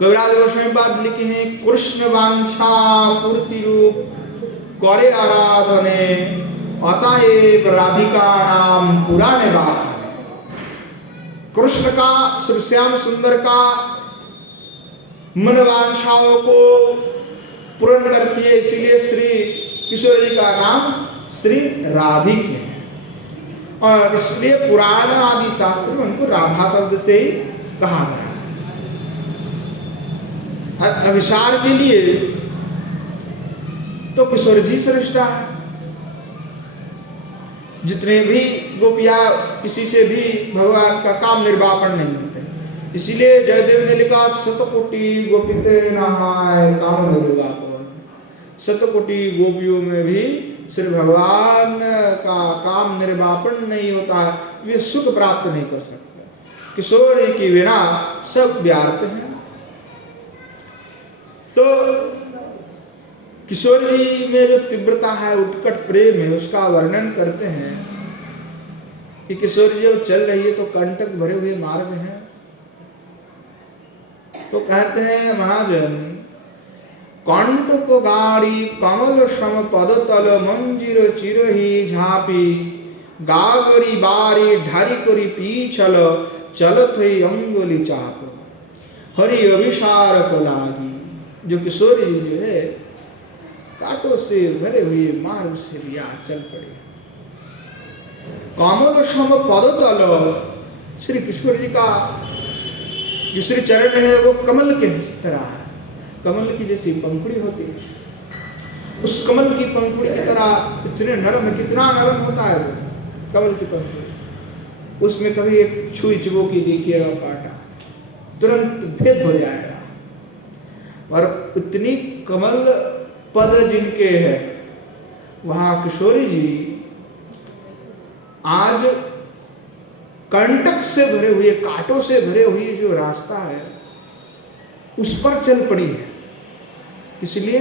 कविराज गोस्वामी बाद लिखे हैं, कृष्ण वांछा पूर्ति रूप करे आराधने, अतएव राधिका नाम पुराने बाखाने। कृष्ण का, श्री श्याम सुंदर का मन वांछाओं को पूर्ण करती है, इसीलिए श्री किशोर जी का नाम श्री राधिक है। और इसलिए पुराण आदि शास्त्र में उनको राधा शब्द से ही कहा गया। और अभिसार के लिए तो किशोर जी श्रेष्ठ है। जितने भी गोपियां, किसी से भी भगवान का काम निर्वापन नहीं होते, इसीलिए जयदेव ने लिखा, शतकोटि गोपिते नहाय काम निर्वापन। शतकोटि गोपियों में भी श्री भगवान का काम निर्वापन नहीं होता है, वे सुख प्राप्त नहीं कर सकते। किशोर के बिना सब व्यर्थ हैं। तो किशोर जी में जो तीव्रता है, उत्कट प्रेम है, उसका वर्णन करते हैं कि किशोर जी जब चल रही है तो कंटक भरे हुए मार्ग हैं। तो कहते हैं महाजन, कंटक गाड़ी कमल सम पद तल, मंजिर चिरही झापी, गागरी बारी ढारी करी पीछल, चलत ही अंगुली चाप, हरि अभिसार को लागी। जो किशोर जी जो है कांटों से भरे हुए मार्ग से लिया चल पड़े। कमल सम पद तल, श्री किशोर जी का जो श्री चरण है वो कमल के तरह है, कमल की जैसी पंखुड़ी होती है, उस कमल की पंखुड़ी की तरह इतने नरम है। कितना नरम होता है वो कमल की पंखुड़ी, उसमें कभी एक छुई चुबो की देखिएगा कांटा, तुरंत भेद हो जाएगा। और इतनी कमल पद जिनके है, वहां किशोरी जी आज कंटक से भरे हुए, कांटों से भरे हुए जो रास्ता है उस पर चल पड़ी है। इसलिए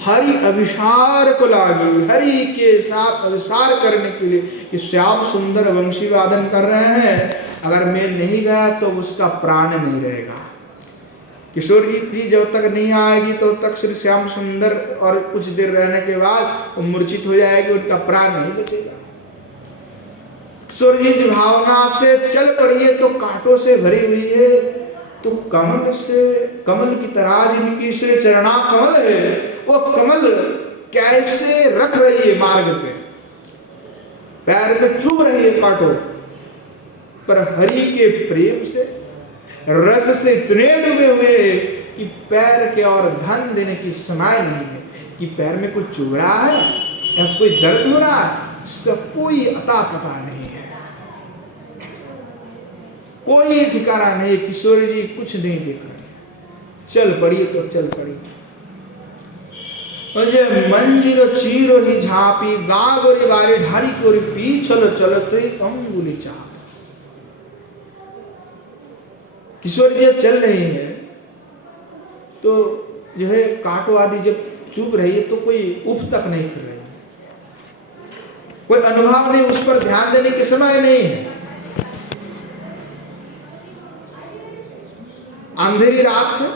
हरि अभिसार को लागी, हरि के साथ अभिसार करने के लिए कि श्याम सुंदर वंशी वादन कर रहे हैं, अगर मैं नहीं गया तो उसका प्राण नहीं रहेगा। किशोर जी जब तक नहीं आएगी तो तक श्री श्याम सुंदर और कुछ देर रहने के बाद वो मूर्छित हो जाएगी, उनका प्राण नहीं बचेगा। किशोर जी भावना से चल पड़ी है तो कांटों से भरी हुई है, तो कमल से, कमल की तरह जिनकी श्री चरणा कमल है, वो कमल कैसे रख रही है मार्ग पे, पैर में चुभ रही है कांटों, पर हरि के प्रेम से रस से इतने डूबे हुए कि पैर के और धन देने की समय नहीं है कि पैर में कुछ चुभ रहा है या कोई दर्द हो रहा है, इसका कोई अता पता नहीं है, कोई ठिकाना नहीं। किशोर जी कुछ नहीं देख रहे, चल पड़ी तो चल पड़ी। मुझे मंजिरो चीरो ही झापी, गा गोरी बारी ढारी कोरी पी, चलो चलो तो ही अंगुली चाप। किशोर जी चल रही है तो जो है कांटो आदि जब चुभ रही है तो कोई उफ तक नहीं कर रही, कोई अनुभव नहीं, उस पर ध्यान देने के समय नहीं है। अंधेरी रात है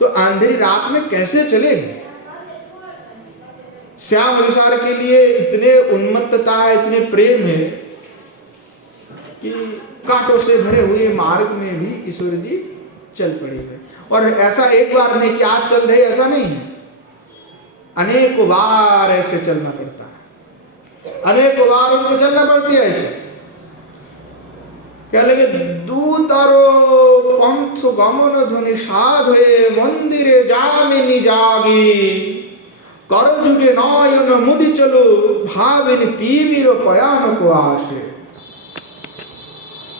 तो अंधेरी रात में कैसे चलेगी? श्याम अभिसार के लिए इतने उन्मत्तता है, इतने प्रेम है कि कांटों से भरे हुए मार्ग में भी किशोर जी चल पड़े हुए। और ऐसा एक बार नहीं कि आज चल रहे, ऐसा नहीं है, अनेकों बार ऐसे चलना पड़ता है, अनेकों बार उनको चलना पड़ती है। ऐसे क्या लगे दूतारो पंथ गमन ध्वनि साधे मंदिरे जामिनी जागी, करो जुगे नयन मुदि चलो भाविनी तीमिर पयान को आशे।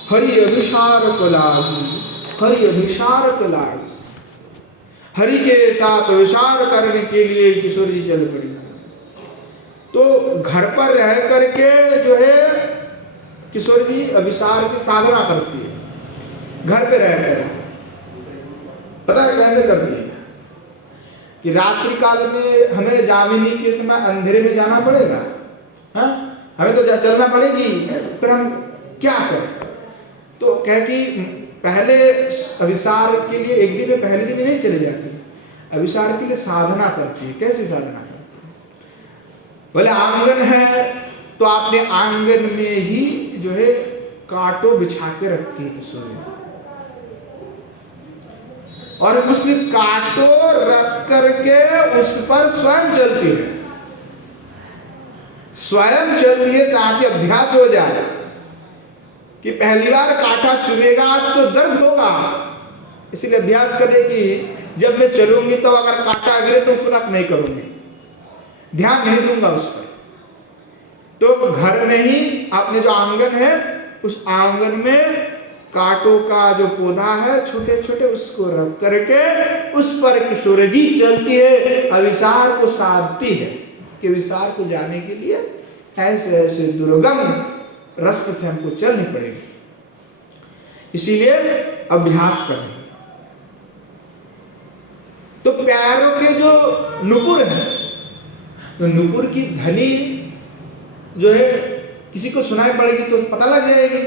हरि अभिसार को लागी, हरि अभिसार को लागी, हरि के साथ अभिसार करने के लिए किशोर जी चल पड़ी। तो घर पर रह करके जो है किशोर जी अभिसार की साधना करती है, घर पे रह कर। पता है कैसे करती है? कि रात्रि काल में हमें जामिनी के समय अंधेरे में जाना पड़ेगा, हाँ हमें तो चलना पड़ेगी, फिर हम क्या करें? तो कह कि पहले अभिसार के लिए एक दिन में पहले दिन नहीं चली जाती, अभिसार के लिए साधना करती है। कैसी साधना करती है? बोले आंगन है तो आपने आंगन में ही जो है कांटो बिछा के रखती है किशोर जी, और उस कांटो रख करके उस पर स्वयं चलती है, स्वयं चलती है ताकि अभ्यास हो जाए कि पहली बार कांटा चुभेगा तो दर्द होगा, इसलिए अभ्यास करें कि जब मैं चलूंगी तो अगर कांटा गिरे तो फुनक नहीं करूंगी, ध्यान नहीं दूंगा उस पर। तो घर में ही आपने जो आंगन है उस आंगन में कांटों का जो पौधा है छोटे छोटे, उसको रख करके उस पर किशोर जी चलती है, अभिसार को साधती है कि अभिसार को जाने के लिए ऐसे ऐसे दुर्गम रास्ते से हमको चलनी पड़ेगी, इसीलिए अभ्यास कर रही है। तो पैरों के जो नुपुर है, तो नुपुर की ध्वनि जो है किसी को सुनाई पड़ेगी तो पता लग जाएगी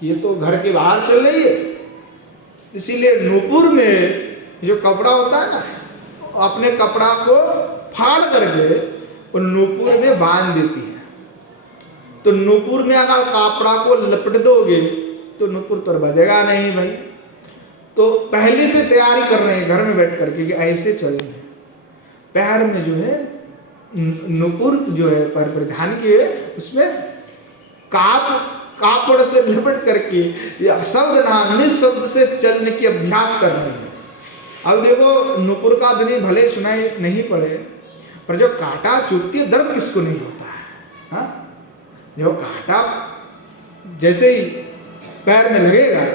कि ये तो घर के बाहर चल रही है। इसीलिए नुपुर में जो कपड़ा होता है ना, अपने कपड़ा को फाड़ करके वो नुपुर में बांध देती है। तो नुपुर में अगर कपड़ा को लपट दोगे तो नुपुर तो बजेगा नहीं भाई। तो पहले से तैयारी कर रहे हैं घर में बैठ करके कि ऐसे चलेंगे, पैर में जो है नुपुर जो है पर परिधान किए, उसमें कापड़ से लपेट करके या शब्द ना निशब्द से चलने की अभ्यास कर रहे हैं। अब देखो नुपुर का ध्वनि भले सुनाई नहीं पड़े, पर जो कांटा चुभती है दर्द किसको नहीं होता है? हाँ, जो कांटा जैसे ही पैर में लगेगा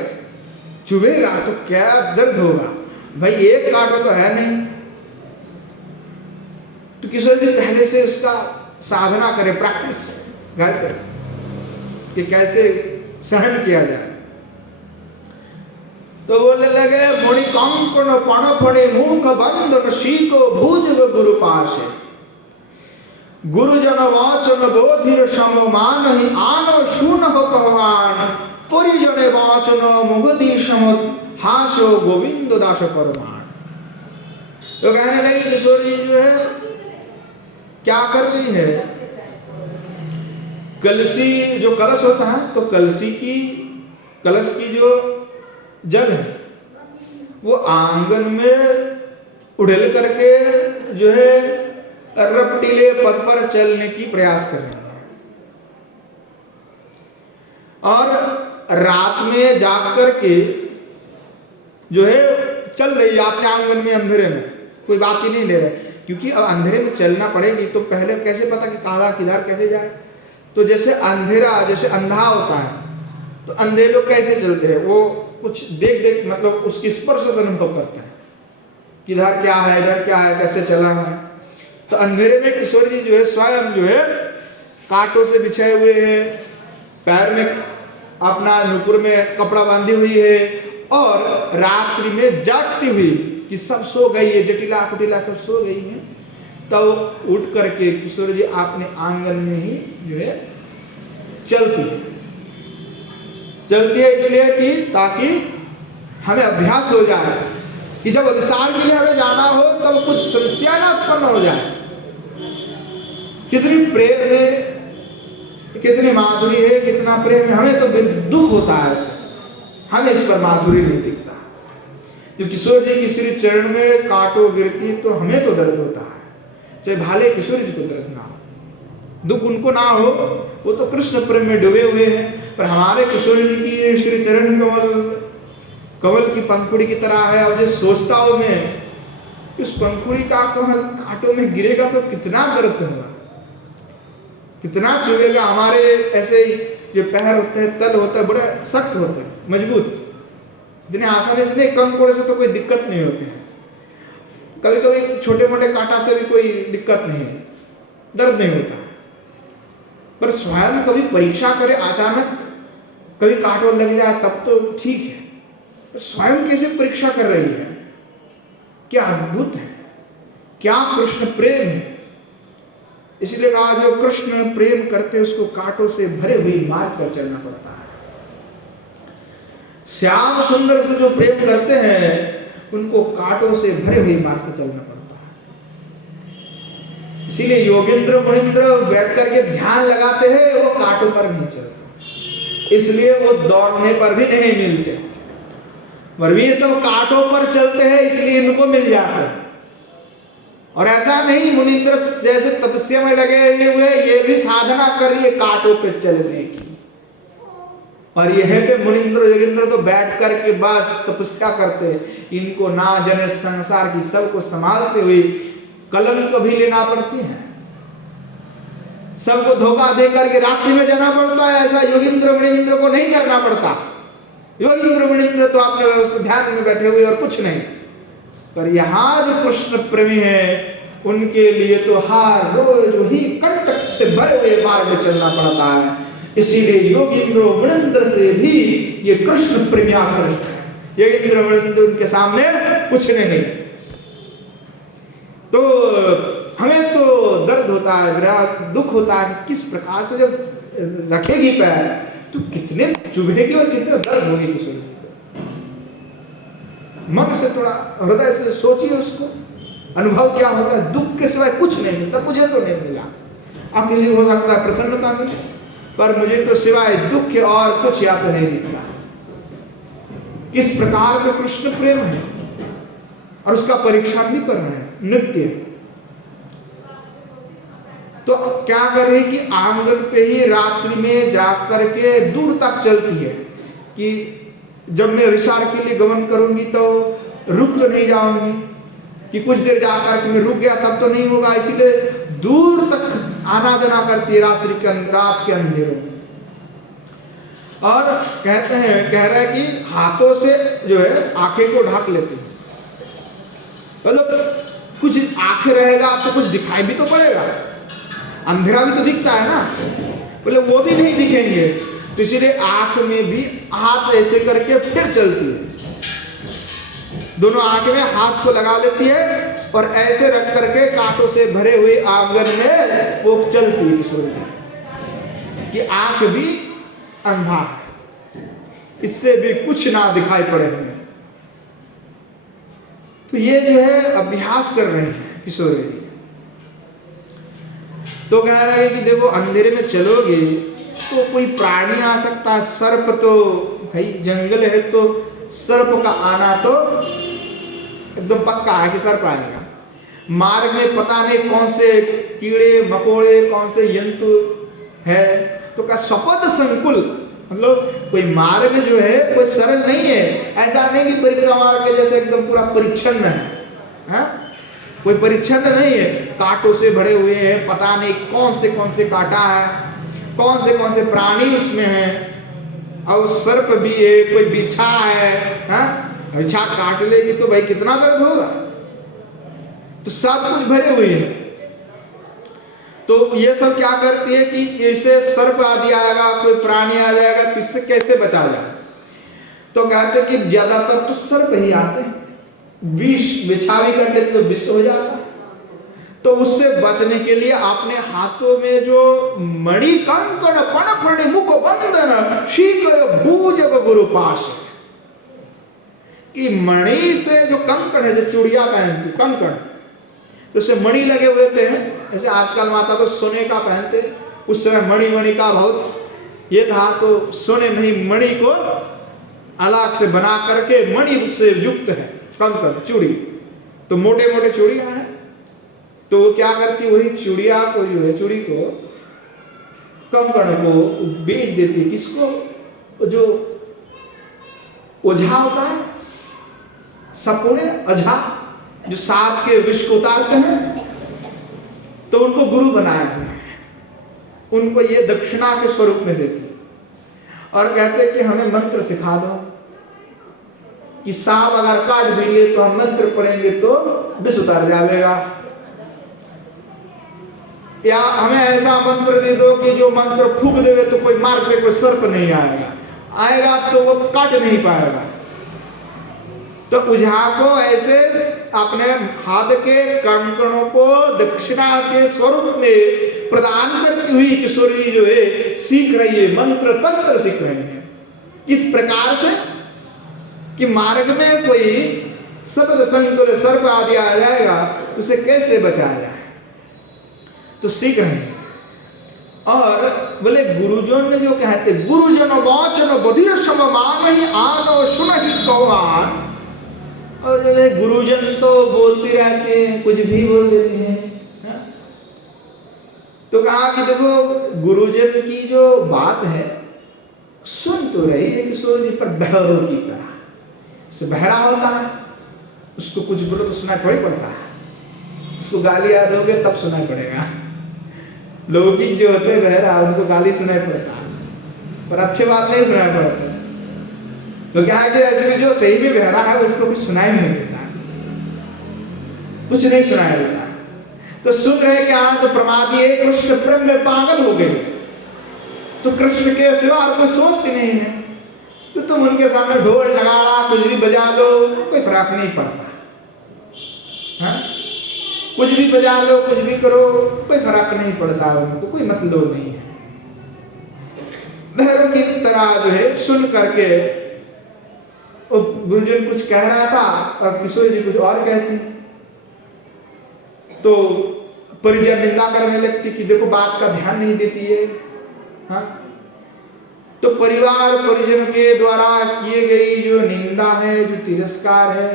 चुभेगा तो क्या दर्द होगा भाई, एक कांटा तो है नहीं। तो किशोर जी पहले से उसका साधना करें, प्रैक्टिस घर पर कि कैसे सहन किया जाए। तो बोलने लगे मुनि कंकण पण फणे मुख बंधन शीको भुज गुरु पाशे गुरुजन वाचन बोधिर सम मानहि आनव सुन हो कहवान परिजने वाचन मुगधि सम हासो गोविंद दास परमान। तो कहने लगे किशोर जी जो है क्या कर रही है, कलसी जो कलश होता है तो कलश की जो जल है वो आंगन में उड़ेल करके जो है रपटीले पथ पर चलने की प्रयास कर रहे हैं और रात में जाग करके जो है चल रही है अपने आंगन में अंधेरे में, कोई बात ही नहीं ले रहे, क्योंकि अब अंधेरे में चलना पड़ेगी तो पहले कैसे पता कि काला किधर कैसे जाए। तो जैसे अंधेरा जैसे अंधा होता है तो अंधे लोग कैसे चलते हैं, वो कुछ देख मतलब उसकी स्पर्श से अनुभव करता है किधर क्या है इधर क्या है कैसे चला है। तो अंधेरे में किशोर जी जो है स्वयं जो है कांटों से बिछाए हुए हैं, पैर में अपना नुपुर में कपड़ा बांधी हुई है और रात्रि में जागती हुई कि सब सो गई है, जटिला कुटिला सब सो गई हैं, तब उठ करके किशोर जी अपने आंगन में ही जो है चलती है इसलिए कि ताकि हमें अभ्यास हो जाए कि जब अभिसार के लिए हमें जाना हो तब कुछ समस्या ना उत्पन्न हो जाए। कितनी प्रेम है, कितनी माधुरी है, कितना प्रेम है, हमें तो दुख होता है ऐसे, हमें इस पर माधुरी नहीं दिखता। जो किशोर जी की श्री चरण में कांटो गिरती तो हमें तो दर्द होता है, चाहे भाले किशोर जी को दर्द ना हो, दुख उनको ना हो, वो तो कृष्ण प्रेम में डूबे हुए हैं। पर हमारे किशोर जी की श्री चरण कमल की पंखुड़ी की तरह है। और जो सोचता हूं मैं उस पंखुड़ी का कमल कांटों में गिरेगा तो कितना दर्द होगा, कितना चुभेगा। हमारे ऐसे ही जो पैर होते हैं, तल होता है, बड़े सख्त होते हैं, मजबूत, इतने आसानी से नहीं, कम कोड़े से तो कोई दिक्कत नहीं होती है। कभी कभी छोटे मोटे कांटा से भी कोई दिक्कत नहीं है, दर्द नहीं होता। पर स्वयं कभी परीक्षा करे, अचानक कभी कांटों लग जाए तब तो ठीक है, पर स्वयं कैसे परीक्षा कर रही है, क्या अद्भुत है, क्या कृष्ण प्रेम है। इसलिए कहा जो कृष्ण प्रेम करते उसको कांटों से भरे हुए मार्ग पर चलना पड़ता है। श्याम सुंदर से जो प्रेम करते हैं उनको कांटों से भरे हुए मार्ग से चलना पड़ता है। इसीलिए योगेंद्र मुनिंद्र बैठ करके ध्यान लगाते हैं, वो कांटों पर नहीं चलते, इसलिए वो दौड़ने पर भी नहीं मिलते। पर ये सब कांटों पर चलते हैं इसलिए इनको मिल जाते हैं। और ऐसा नहीं मुनिंद्र जैसे तपस्या में लगे हुए, ये भी साधना कर रही है कांटों पे चलने की। और यह पे मुनिंद्र योगेंद्र तो बैठ करके बस तपस्या करते, इनको ना जने संसार की सबको संभालते हुए कलंक भी लेना पड़ती है, सबको धोखा दे करके रात्रि में जाना पड़ता है। ऐसा योगेंद्र मुनिंद्र को नहीं करना पड़ता। योगेंद्र मुनिंद्र तो अपने व्यवस्था ध्यान में बैठे हुए और कुछ नहीं। पर यहाँ जो कृष्ण प्रेमी है उनके लिए तो हर रोज ही कंटक से भरे हुए मार्ग में चलना पड़ता है। इसीलिए योगेंद्र मुनिंद्र से भी ये कृष्ण प्रेमी श्रेष्ठ है। योगेंद्र मुनिंद्र उनके सामने कुछ नहीं। तो हमें तो दर्द होता है, विराग दुख होता है कि किस प्रकार से जब रखेगी पैर तो कितने चुभेगी और कितने दर्द होगी किशोर जी को। मन से थोड़ा हृदय से सोचिए उसको, अनुभव क्या होता है। दुख के सिवाय कुछ नहीं मिलता, मुझे तो नहीं मिला। आप किसी को हो सकता है प्रसन्नता मिले, पर मुझे तो सिवाय दुख और कुछ यहाँ पे नहीं दिखता। किस प्रकार के कृष्ण प्रेम है और उसका परीक्षण भी कर रहे हैं नित्य। तो क्या कर रही कि आंगन पे ही रात्रि में जाग करके दूर तक चलती है कि जब मैं अभिसार के लिए गमन करूंगी तो रुक तो नहीं जाऊंगी, कि कुछ देर जाकर के मैं रुक गया तब तो नहीं होगा। इसीलिए दूर तक आना जाना करती है रात के अंधेरों। और कहते हैं, कह रहा है कि हाथों से जो है आंखें को ढक लेते हैं। मतलब कुछ आंखें रहेगा तो कुछ दिखाई भी तो पड़ेगा, अंधेरा भी तो दिखता है ना, बोले वो भी नहीं दिखेंगे। तो इसीलिए आंख में भी हाथ ऐसे करके फिर चलती है। दोनों आंख में हाथ को लगा लेती है और ऐसे रख करके कांटों से भरे हुए आंगन में वो चलती है किशोरी जी कि आंख भी अंधा है, इससे भी कुछ ना दिखाई पड़े हुए। तो ये जो है अभ्यास कर रहे हैं किशोरी जी। तो कह रहा है कि देखो अंधेरे में चलोगे तो कोई प्राणी आ सकता है, सर्प तो भाई जंगल है तो सर्प का आना तो एकदम पक्का है कि सर्प आएगा। मार्ग में पता नहीं कौन से कीड़े मकोड़े कौन से जंतु है, तो क्या सपद संकुल, मतलब कोई मार्ग जो है कोई सरल नहीं है। ऐसा नहीं कि परिक्रमा के जैसे एकदम पूरा परिच्छन्न है, कोई परिच्छन्न नहीं है, कांटों से भरे हुए हैं, पता नहीं कौन से कांटा है, कौन से प्राणी उसमें है, और सर्प भी है, कोई बिच्छा है, बिच्छा काट लेगी तो भाई कितना दर्द होगा। तो सब कुछ भरे हुए हैं। तो ये सब क्या करती है कि जैसे सर्प आदि आएगा, कोई प्राणी आ जाएगा तो इससे कैसे बचा जाए। तो कहते कि ज्यादातर तो सर्प ही आते हैं, विष बिछा भी कर लेते तो विष हो जाता। तो उससे बचने के लिए आपने हाथों में जो मणि कंकण पण मुख बंधन शीक भूजग गुरु पाश, कि मणि से जो कंकण है, जो चूड़िया पहनती कंकण, तो उससे मणि लगे हुए थे। जैसे आजकल माता तो सोने का पहनते, उस समय मणि का बहुत ये था, तो सोने में ही मणि को अलग से बना करके मणि से युक्त है कंकण चूड़ी, तो मोटे मोटे चूड़िया है। तो वो क्या करती, वही चूड़िया को जो है चूड़ी को कंकण को बेच देती। किसको? जो ओझा होता है, सपुड़े अझा, जो सांप के विष को उतारते हैं, तो उनको गुरु बनाए हुए हैं, उनको ये दक्षिणा के स्वरूप में देती और कहते कि हमें मंत्र सिखा दो कि सांप अगर काट भी ले तो हम मंत्र पढ़ेंगे तो विष उतार जाएगा, या हमें ऐसा मंत्र दे दो कि जो मंत्र फूंक देवे तो कोई मार्ग पे कोई सर्प नहीं आएगा तो वो काट नहीं पाएगा। तो ओझा को ऐसे अपने हाथ के कंकणों को दक्षिणा के स्वरूप में प्रदान करती हुई किशोरी जो है सीख रही है, मंत्र तंत्र सीख रही है। किस प्रकार से कि मार्ग में कोई शब्द संकुल सर्प आदि आ जाएगा, उसे कैसे बचाया जाए, तो सीख रहे हैं। और बोले गुरुजन ने जो कहते, गुरुजन वाचन बधिर सम मान ही आनो सुन ही कौन। और जो है गुरुजन तो बोलते रहते हैं, कुछ भी बोल देते हैं। तो कहा कि देखो गुरुजन की जो बात है सुन तो रही है किशोर जी, पर बहरों की तरह से बहरा होता है, उसको कुछ बोलो तो सुनाई थोड़ी पड़ता है, उसको गाली याद दोगे तब सुनाई पड़ेगा। लौकिक जो होते हैं बहरा, उनको गाली सुनाई पड़ता है, पर अच्छी बात नहीं सुनाई पड़ता। तो क्या है कि ऐसे में जो सही में बहरा है उसको कुछ सुनाई नहीं देता, कुछ नहीं सुनाई देता। तो सुन रहे क्या, तो प्रमादी कृष्ण प्रेम में पागल हो गए, तो कृष्ण के सिवा और कोई सोचते नहीं है। तो तुम उनके सामने ढोल नगाड़ा कुछ भी बजा लो, कोई फर्क नहीं पड़ता, कुछ भी बजा लो कुछ भी करो, कोई फर्क नहीं पड़ता, उनको कोई मतलब नहीं है। बहरों की तरह जो है सुन करके गुरुजन कुछ कह रहा था और किशोर जी कुछ और कहती, तो परिजन निंदा करने लगती कि देखो बात का ध्यान नहीं देती है। तो परिवार परिजन के द्वारा किए गई जो निंदा है, जो तिरस्कार है,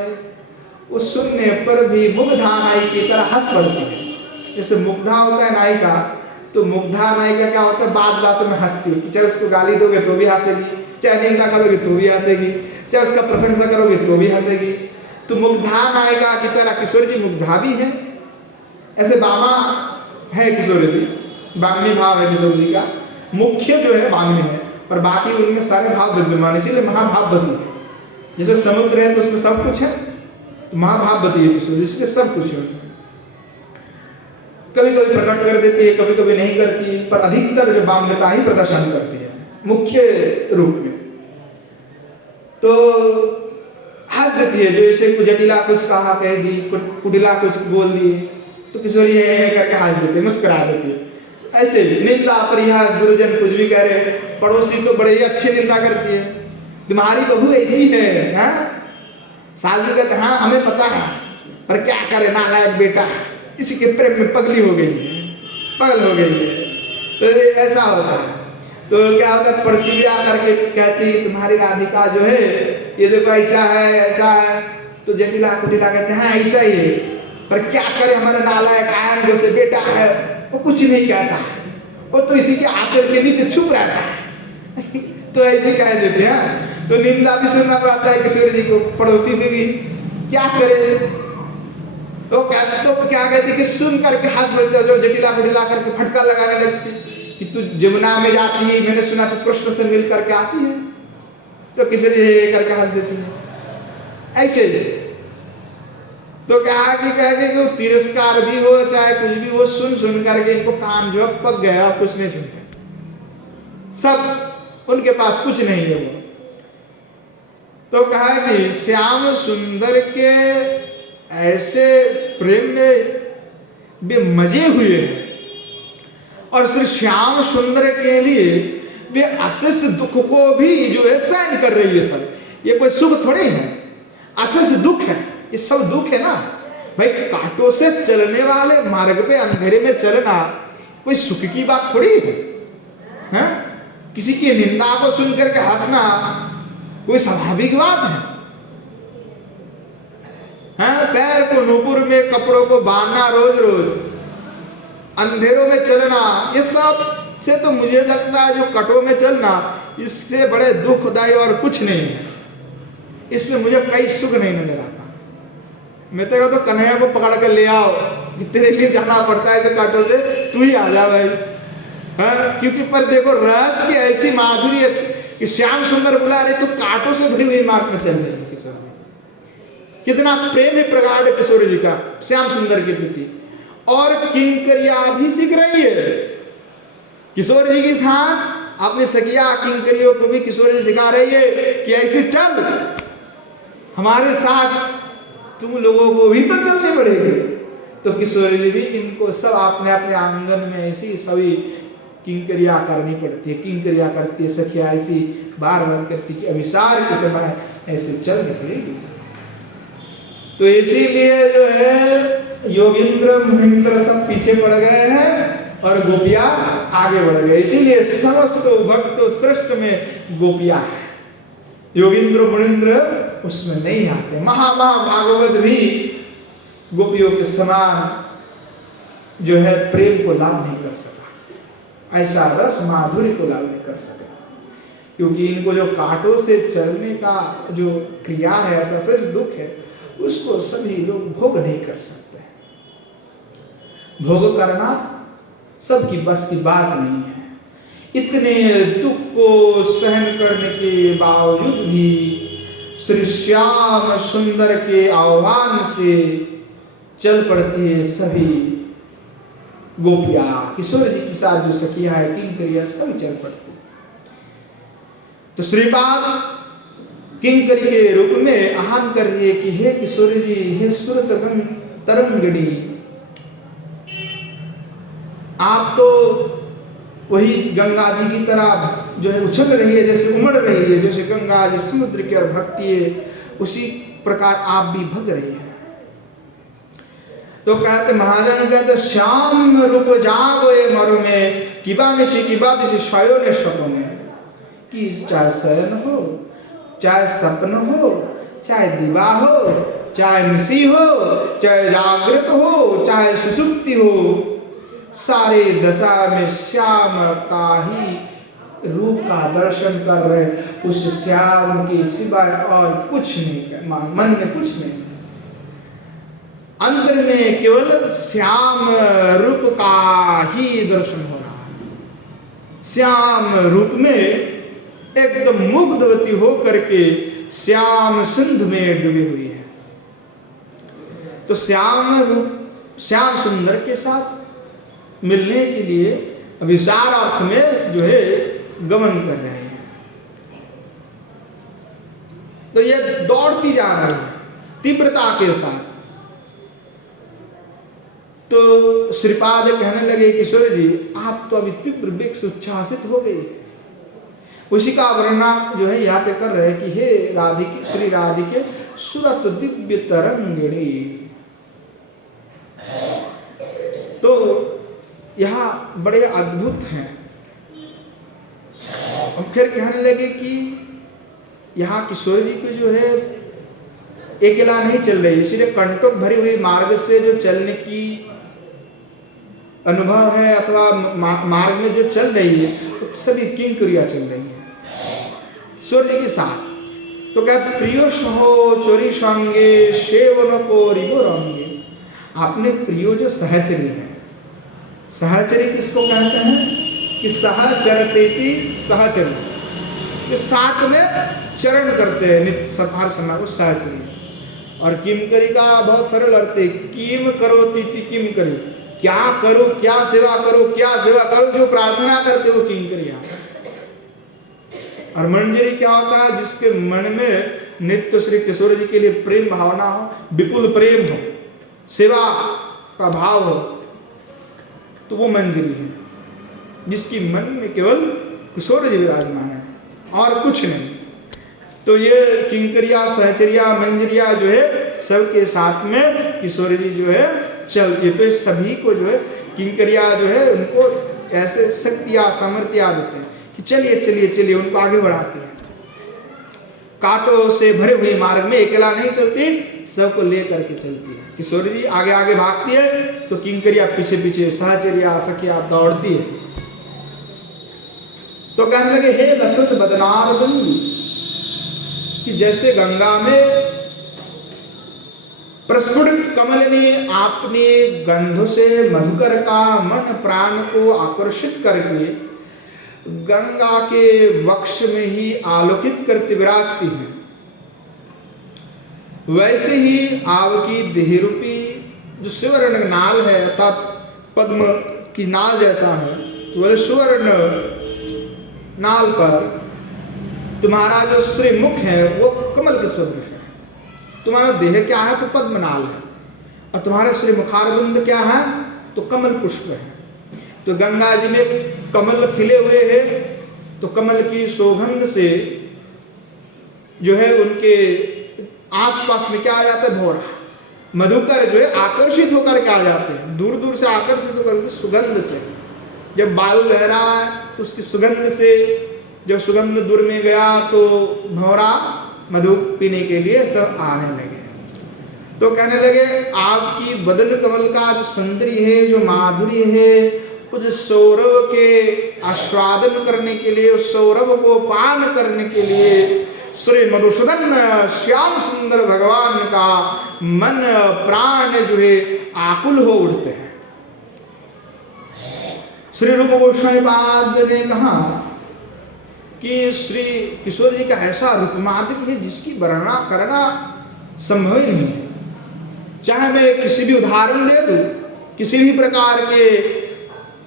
वो सुनने पर भी मुग्धा नाई की तरह हंस पड़ती है। जैसे मुग्धा होता है नायिका, तो मुग्धा नायिका क्या होता है, बात बात में हंसती है कि चाहे उसको गाली दोगे तो भी हंसेगी, चाहे निंदा करोगे तो भी हंसेगी, चाहे उसका प्रशंसा करोगे तो भी हंसेगी। तो मुग्धा नायिका की तरह किशोर जी मुग्धा भी है। ऐसे बामा है किशोर जी, बामनी भाव है किशोर जी का, मुख्य जो है बामनी है, पर बाकी उनमें सारे भाव विद्यमान, इसीलिए महाभाववती है। जैसे समुद्र है तो उसमें सब कुछ है, तो महाभाववती है किशोर जी, इसलिए सब कुछ है। कभी कभी प्रकट कर देती है, कभी कभी नहीं करती, पर अधिकतर जो बाम्यता ही प्रदर्शन करती है मुख्य रूप में। तो हंस देती है, जो ऐसे कुछ जटिला कुछ कहा कह दी, कुटिला कुछ बोल दी, तो किशोरी है करके हंस देती है, मुस्कुरा देती है। ऐसे निंदा परिहास गुरुजन कुछ भी कह रहे, पड़ोसी तो बड़े ही अच्छी निंदा करती है, तुम्हारी बहू ऐसी है, सास भी कहते हाँ हमें पता है, पर क्या करे नालायक बेटा इसी के प्रेम में पगली हो गई है, पागल हो गई है। तो ऐसा होता है। तो क्या होता है, पड़ोसी भी आकर के कहती है कि तुम्हारी राधिका जो है ये देखो ऐसा है ऐसा है, तो जटिला कुटिला कहते हैं हाँ ऐसा ही है, पर क्या करे हमारा नालायक आयन जैसे बेटा है, वो कुछ नहीं कहता है, वो तो इसी के आंचल के नीचे छुप रहता है। तो ऐसे कह देते हैं। तो निंदा भी सुनना पड़ता है किशोरी जी को, पड़ोसी से भी, क्या करे। तो क्या कहते कि सुन करके हंस पड़ते, जो जटिला कुटिला करके फटका लगाने लगती कि तू जमुना में जाती है, मैंने सुना तो कृष्ण से मिल करके आती है, तो किशोरी करके हंस देती है। ऐसे तो क्या कि कह के कि तिरस्कार भी हो चाहे कुछ भी हो, सुन सुन करके इनको कान जो पक गया, कुछ नहीं सुनते, सब उनके पास कुछ नहीं है वो। तो कहा कि श्याम सुंदर के ऐसे प्रेम में वे मजे हुए हैं, और श्री श्याम सुंदर के लिए वे अशेष दुख को भी जो है सहन कर रही है। सब ये कोई सुख थोड़े है, अशेष दुख है, ये सब दुख है ना भाई। कांटों से चलने वाले मार्ग पे अंधेरे में चलना कोई सुख की बात थोड़ी है। किसी की निंदा को सुनकर के हंसना कोई स्वाभाविक बात है। पैर को नूपुर में कपड़ों को बांधना रोज रोज, अंधेरों में चलना, ये सब से तो मुझे लगता है जो कटों में चलना, इससे बड़े दुखदायी और कुछ नहीं है। इसमें मुझे कई सुख नहीं नजर आता। मैं तो कन्हैया को पकड़ कर ले आओ कि तेरे लिए जाना पड़ता है ऐसे कांटों से, तू ही आ जा भाई। क्योंकि पर देखो रस की ऐसी माधुरी है कि श्याम सुंदर बुला रहे, तू कांटों से भरी हुई मार्ग में चल रही है। किशोर जी कितना प्रेम है प्रगाढ़ किशोर जी का श्याम सुंदर के प्रति, और किंकरिया भी सीख रही है किशोर जी के साथ। अपने सखिया किंकरियों को भी किशोर जी सिखा रही है कि ऐसे चल हमारे साथ, तुम लोगों को भी तो चलनी पड़ेगी। तो किशोर जी भी इनको सब अपने अपने आंगन में ऐसी सभी किंकरिया करनी पड़ती है, किंकरिया करती है सखिया ऐसी बार बार करती कि अभिसार के समय ऐसे चल निकलेगी। तो इसीलिए जो है योगींद्र मुनींद्र सब पीछे पड़ गए हैं और गोपिया आगे बढ़ गए। इसीलिए समस्त भक्त श्रेष्ठ में गोपिया है, योगींद्र मुनींद्र उसमें नहीं आते। महाभागवत भी गोपियों के समान जो है प्रेम को लाभ नहीं कर सका, ऐसा रस माधुर्य को लाभ नहीं कर सका, क्योंकि इनको जो कांटों से चलने का जो क्रिया है, ऐसा सच दुख है, उसको सभी लोग भोग नहीं कर सकते। भोग करना सबकी बस की बात नहीं है। इतने दुख को सहन करने के बावजूद भी श्री श्याम सुंदर के आह्वान से चल पड़ती है सभी गोपिया। किशोर जी के साथ जो सखिया है किंकरिया सभी चल पड़ती। तो श्रीपाद किंकरी के रूप में आह्वान कर रही है कि हे किशोर जी, हे सुरत तरंगिणी, आप तो वही गंगा जी की तरह जो है उछल रही है, जैसे उमड़ रही है, जैसे गंगा जी समुद्र की ओर भगती है, उसी प्रकार आप भी भग रहे हैं। तो कहते महाजन कहते श्याम रूप जागोए मरो में किबा निशी किबा दिशी शयो ने सपने, कि चाहे शयन हो, चाहे सपन हो, चाहे दिवा हो, चाहे निशी हो, चाहे जागृत हो, चाहे सुसुप्ति हो, सारे दशा में श्याम का ही रूप का दर्शन कर रहे, उस श्याम के सिवाय और कुछ नहीं, मन में कुछ नहीं, अंतर में केवल श्याम रूप का ही दर्शन हो रहा है। श्याम रूप में एकदम मुग्धवती हो करके श्याम सिंधु में डूबी हुई है। तो श्याम रूप श्याम सुंदर के साथ मिलने के लिए विचार अर्थ में जो है गमन कर रहे हैं। तो ये दौड़ दौड़ती जा रही है तीव्रता के साथ। तो श्रीपाद कहने लगे किशोर जी आप तो अभी तीव्र वेग से उच्छ्वासित हो गए। उसी का वर्णन जो है यहाँ पे कर रहे हैं कि हे राधिके श्री राधिके सुरत दिव्य तरंगिणी। तो यहाँ बड़े अद्भुत हैं। और फिर कहने लगे कि यहाँ किशोर जी को जो है अकेला नहीं चल रही, इसलिए कंटक भरी हुई मार्ग से जो चलने की अनुभव है अथवा मार्ग में जो चल रही है सभी किंकरियां चल रही है किशोर जी के साथ। तो क्या प्रियो सहो चोरी संगे सेवन को रिबो रंगे। आपने प्रियो जो सहचरी है, सहचरी किसको कहते हैं कि सहचरतेति सहचरी, जो साथ में चरण करते हैं नित्य हर समय को सहचरी। और किमकरी का बहुत सरल अर्थ है किम करो तीति किम करी, क्या करो क्या सेवा करो क्या सेवा करो, जो प्रार्थना करते हो किंकरियां। और मंजरी क्या होता है जिसके मन में नित्य श्री किशोर जी के लिए प्रेम भावना हो, विपुल प्रेम हो, सेवा का भाव हो, तो वो मंजरी है जिसकी मन में केवल किशोर जी विराजमान है और कुछ नहीं। तो ये किंकरिया सहचरिया मंजरिया जो है सबके साथ में किशोर जी जो है चलती है। तो इस सभी को जो है किंकरिया जो है उनको ऐसे शक्तियां सामर्थ्य देते हैं कि चलिए चलिए चलिए, उनको आगे बढ़ाते हैं। कांटों से भरे हुए मार्ग में अकेला नहीं चलती, सबको लेकर के चलती है। किशोर जी आगे आगे भागती है तो किंकरिया पीछे पीछे सहचरिया सखिया दौड़ती है। तो कहने लगे हे लसत बदनार बंदी, कि जैसे गंगा में प्रस्फुटित कमल ने अपने गंध से मधुकर का मन प्राण को आकर्षित करके गंगा के वक्ष में ही आलोकित करती विराजती है, वैसे ही आपकी देहरूपी जो सुवर्ण नाल है अर्थात पद्म की नाल जैसा है, तो बोले सुवर्ण नाल पर तुम्हारा जो श्री मुख है वो कमल के सदृश है। तुम्हारा देह क्या है तो पद्मनाल है, और तुम्हारे श्री मुखारविंद क्या है तो कमल पुष्प है। तो गंगा जी में कमल खिले हुए हैं, तो कमल की सुगंध से जो है उनके आसपास में क्या आ जाता है भौरा, मधुकर जो है आकर्षित होकर के आ जाते हैं, दूर दूर से आकर्षित होकर सुगंध से। जब वायु बह रहा है तो उसकी सुगंध से जब सुगंध दूर में गया तो भौरा मधु पीने के लिए सब आने लगे। तो कहने लगे आपकी बदन कमल का जो सौंदर्य है, जो माधुर्य है, उस सौरभ के आस्वादन करने के लिए, उस सौरभ को पान करने के लिए श्री मधुसूदन श्याम सुंदर भगवान का मन प्राण जो है आकुल हो उठते हैं। श्री रूप गोस्वामी पाद ने कहा कि श्री किशोर जी का ऐसा रूप माधुर्य है जिसकी वर्णना करना संभव ही नहीं है। चाहे मैं किसी भी उदाहरण दे दूं, किसी भी प्रकार के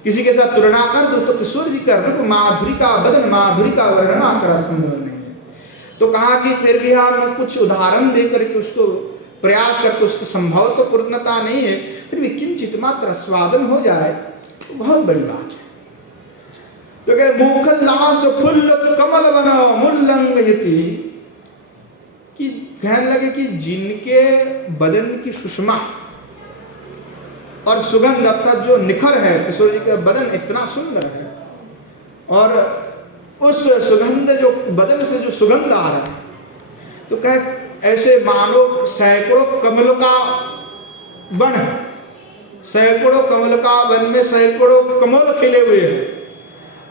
किसी के साथ तुलना कर दूं, तो किशोर जी का रूप माधुरी का बदन माधुरी का वर्णना करा संभव नहीं है। तो कहा कि फिर भी हम कुछ उदाहरण दे करके उसको प्रयास करके उसकी संभव तो पूर्णता नहीं है, फिर भी किंचित मात्र स्वादन हो जाए तो बहुत बड़ी बात है। तो कहे मुखल्लास फुल कमल बना मुल्लंग यति, कि कहने लगे कि जिनके बदन की सुषमा और सुगंध अर्थात जो निखर है, किशोर जी का बदन इतना सुंदर है और उस सुगंध जो बदन से जो सुगंध आ रहा है, तो कहे ऐसे मानो सैकड़ों कमल का वन है, सैकड़ों कमल का वन में सैकड़ों कमल खिले हुए हैं,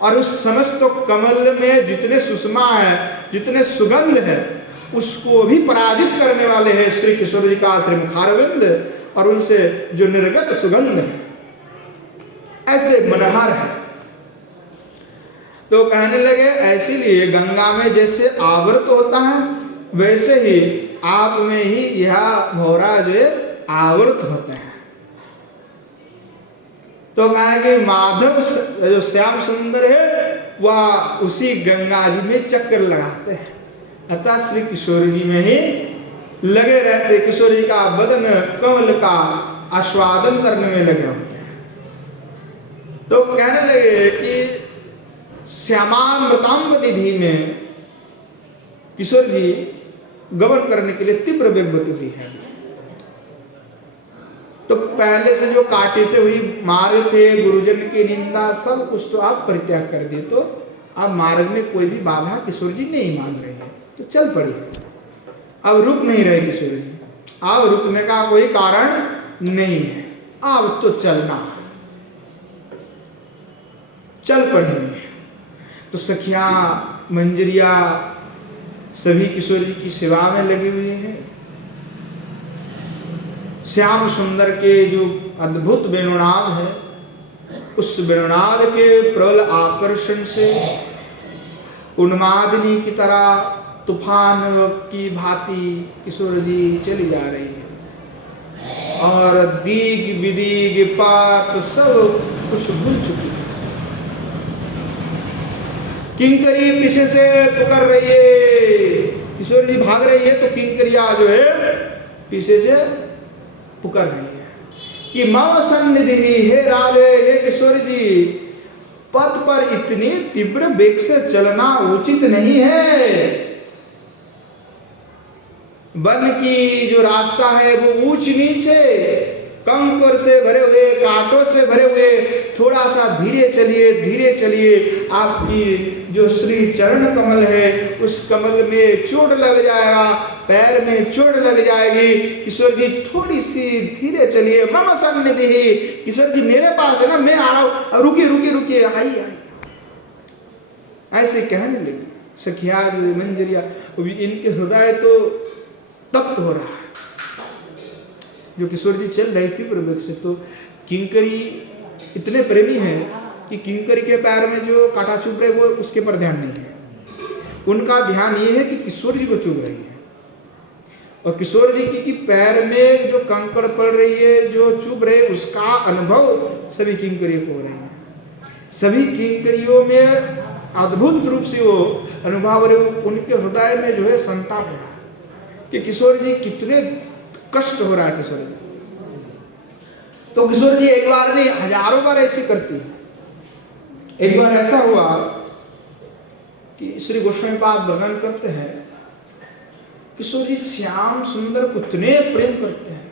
और उस समस्त कमल में जितने सुषमा है, जितने सुगंध है, उसको भी पराजित करने वाले हैं श्री किशोर जी का श्री मुखारविंद, और उनसे जो निर्गत सुगंध है ऐसे मनहर है। तो कहने लगे ऐसे लिए गंगा में जैसे आवृत होता है, वैसे ही आप में ही यह भौरा जो है आवृत होते हैं। तो कहा कि माधव जो श्याम सुंदर है वह उसी गंगा जी में चक्कर लगाते हैं, अतः श्री किशोर जी में ही लगे रहते, किशोरी का बदन कमल का आस्वादन करने में लगे होते हैं। तो कहने लगे कि श्यामामृतांब निधि में किशोर जी गमन करने के लिए तीव्र वेगवती हुई है। तो पहले से जो काटे से हुई मार्ग थे, गुरुजन की निंदा, सब कुछ तो आप परित्याग कर दिए, तो अब मार्ग में कोई भी बाधा किशोर जी नहीं मान रहे हैं, तो चल पड़ी। अब रुक नहीं रहे किशोर जी, अब रुकने का कोई कारण नहीं है, अब तो चलना, चल पड़ेंगे। तो सखिया मंजरिया सभी किशोर जी की सेवा में लगी हुई हैं। श्याम सुंदर के जो अद्भुत वेणुनाद है, उस वेणुनाद के प्रबल आकर्षण से उन्मादिनी की तरह तूफान की भांति किशोर जी चली जा रही है और दीग विदीग पात सब कुछ भूल चुकी है। किंकरी पीछे से पुकार रही है, किशोर जी भाग रही है तो किंकरिया जो है पीछे से पुकार रही है कि मम सन्निधि, हे राधे, हे किशोर जी, पथ पर इतनी तीव्र वेग से चलना उचित नहीं है। वन की जो रास्ता है वो ऊंच नीच है, कंकर से भरे हुए, कांटों से भरे हुए, थोड़ा सा धीरे चलिए, धीरे चलिए, आपकी जो श्री चरण कमल है उस कमल में चोट लग जाएगा, पैर में चोट लग जाएगी। किशोर जी थोड़ी सी धीरे चलिए, मम सन्निधि, किशोर जी मेरे पास है ना, मैं आ रहा हूं, रुकिए रुकिए रुकिए, आइए आइए, ऐसे कहने लगे। सखिया जो मंजरिया, इनके हृदय तो तप्त हो रहा है। जो किशोर जी चल रही थी प्रवेग से, तो किंकरी इतने प्रेमी हैं कि किंकरी के पैर में जो कांटा चुभ रहे वो उसके पर ध्यान नहीं है, उनका ध्यान ये है कि किशोर जी को चुभ रही है। और किशोर जी की पैर में जो कंकड़ पड़ रही है, जो चुभ रहे, उसका अनुभव सभी किंकरियों को हो रही है। सभी किंकरियों में अद्भुत रूप से वो अनुभव हो रहे, उनके हृदय में जो है संताप हो रहा है कि किशोर जी कितने कष्ट हो रहा है किशोर जी। तो किशोर जी एक बार नहीं, हजारों बार ऐसी करती है। एक बार ऐसा हुआ कि श्री गोस्वामी पाद वर्णन करते हैं, किशोर जी श्याम सुंदर को इतने प्रेम करते हैं।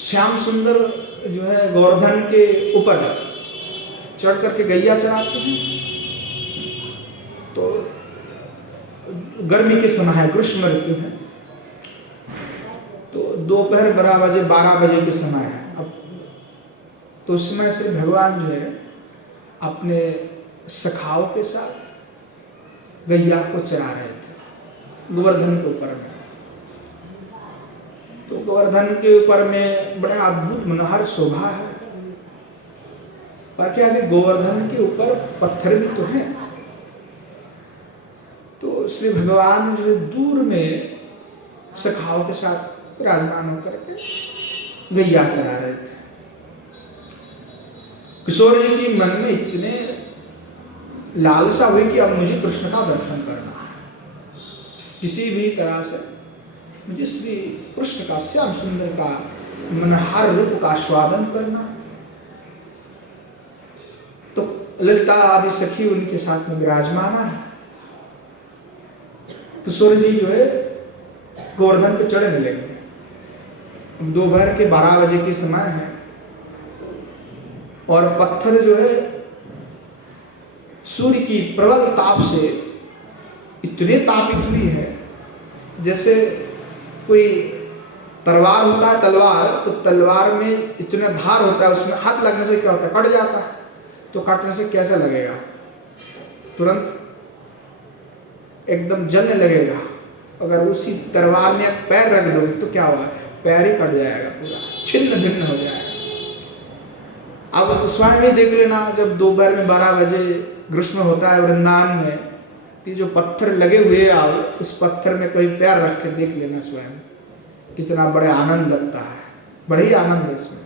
श्याम सुंदर जो है गोवर्धन के ऊपर चढ़ करके गैया चराते हैं। तो गर्मी के समय है, ग्रीष्म ऋतु है, तो दोपहर 12 बजे के समय है। अब तो उस समय श्री भगवान जो है अपने सखाओं के साथ गैया को चरा रहे थे गोवर्धन के ऊपर में। तो गोवर्धन के ऊपर में बड़ा अद्भुत मनोहर शोभा है, पर क्या है गोवर्धन के ऊपर पत्थर भी तो है। तो श्री भगवान जो है दूर में सखाओं के साथ विराजमान होकर के गैया चला रहे थे। किशोर जी की मन में इतने लालसा हुई कि अब मुझे कृष्ण का दर्शन करना है, किसी भी तरह से मुझे श्री कृष्ण का, श्याम सुंदर का मनोहर रूप का आस्वादन करना है। तो ललिता आदि सखी उनके साथ में विराजमाना है। किशोर जी जो है गोवर्धन पे चढ़ने लगे। दोपहर के 12 बजे के समय है और पत्थर जो है सूर्य की प्रबल ताप से इतने तापित हुई है, जैसे कोई तलवार होता है, तलवार, तो तलवार में इतना धार होता है, उसमें हाथ लगने से क्या होता है, कट जाता है। तो काटने से कैसा लगेगा, तुरंत एकदम जलने लगेगा। अगर उसी तलवार में एक पैर रख दो तो क्या होगा, पैर ही कट जाएगा, पूरा छिन्न भिन्न हो जाएगा। अब तो स्वयं ही देख लेना, जब दोपहर में 12 बजे ग्रीष्म होता है वृंदावन में, तो जो पत्थर लगे हुए आप उस पत्थर में कोई पैर रख के देख लेना, स्वयं कितना बड़ा आनंद लगता है। बड़ा ही आनंद है इसमें,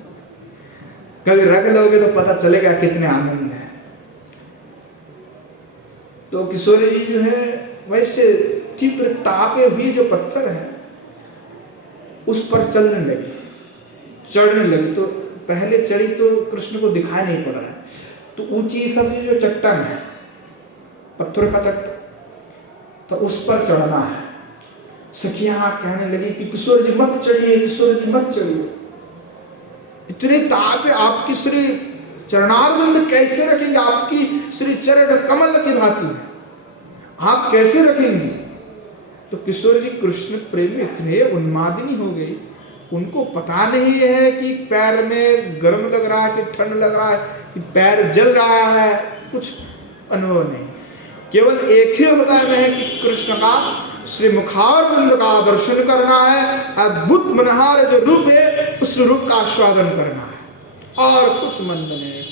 कभी रख लोगे तो पता चलेगा कितने आनंद है। तो किशोरी जी जो है वैसे तीव्र तापे हुई जो पत्थर है उस पर चलने लगी, चढ़ने लगी। तो पहले चढ़ी तो कृष्ण को दिखाई नहीं पड़ रहा है, तो ऊंची सब जो चट्टान है, पत्थर का चट्टान, तो उस पर चढ़ना है। सखियां कहने लगी कि किशोर जी मत चढ़िए, किशोर जी मत चढ़िए, इतने ताप है, आपकी श्री चरणारविंद कैसे रखेंगे, आपकी श्री चरण कमल की भांति आप कैसे रखेंगे। तो किशोर जी कृष्ण प्रेम में इतने उन्मादिनी हो गई, उनको पता नहीं है कि पैर में गर्म लग रहा है कि ठंड लग रहा है कि पैर जल रहा है, कुछ अनुभव नहीं। केवल एक ही हृदय में है कि कृष्ण का श्री मुखारविंद का दर्शन करना है, अद्भुत मनहार जो रूप है उस रूप का आस्वादन करना है, और कुछ मन में नहीं।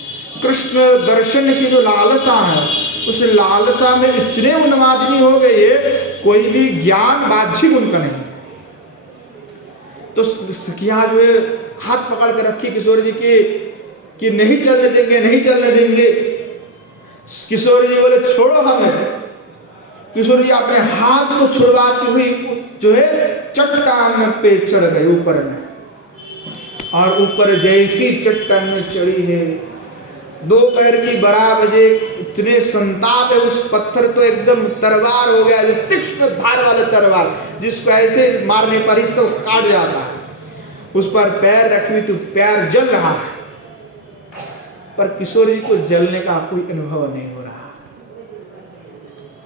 कृष्ण दर्शन की जो लालसा है उस लालसा में इतने उन्मादिनी हो गई है, कोई भी ज्ञान बाह्यिक उनका नहीं। तो सखियां जो है हाथ पकड़ के रखी किशोर जी की कि नहीं चलने देंगे, नहीं चलने देंगे। किशोर जी बोले छोड़ो हमें। किशोर जी अपने हाथ को छुड़वाती हुई जो है चट्टान पे चढ़ गए ऊपर में, और ऊपर जैसी चट्टान में चढ़ी है, दोपहर की 12 बजे इतने संताप है, उस पत्थर तो एकदम तरवार हो गया, जिस तीक्ष्ण धार वाले तरवार जिसको ऐसे मारने पर ही सब काट जाता है। उस पर पैर रखी हुई तो पैर जल रहा है, पर किशोर जी को जलने का कोई अनुभव नहीं हो रहा।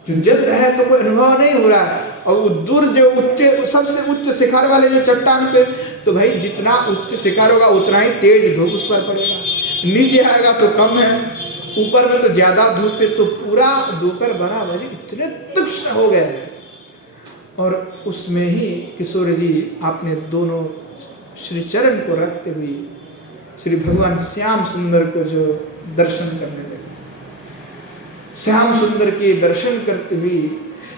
जो जल रहा है तो कोई अनुभव नहीं हो रहा। और दूर जो उच्च सबसे उच्च शिखर वाले जो चट्टान पे, तो भाई जितना उच्च शिखर होगा उतना ही तेज धूप उस पर पड़ेगा, नीचे आएगा तो कम है, ऊपर में तो ज्यादा धूप है। तो पूरा दोपहर 12 बजे इतने तीक्ष्ण हो गए हैं, और उसमें ही किशोर जी अपने दोनों श्री चरण को रखते हुए श्री भगवान श्याम सुंदर को जो दर्शन करने लगे। श्याम सुंदर के दर्शन करते हुए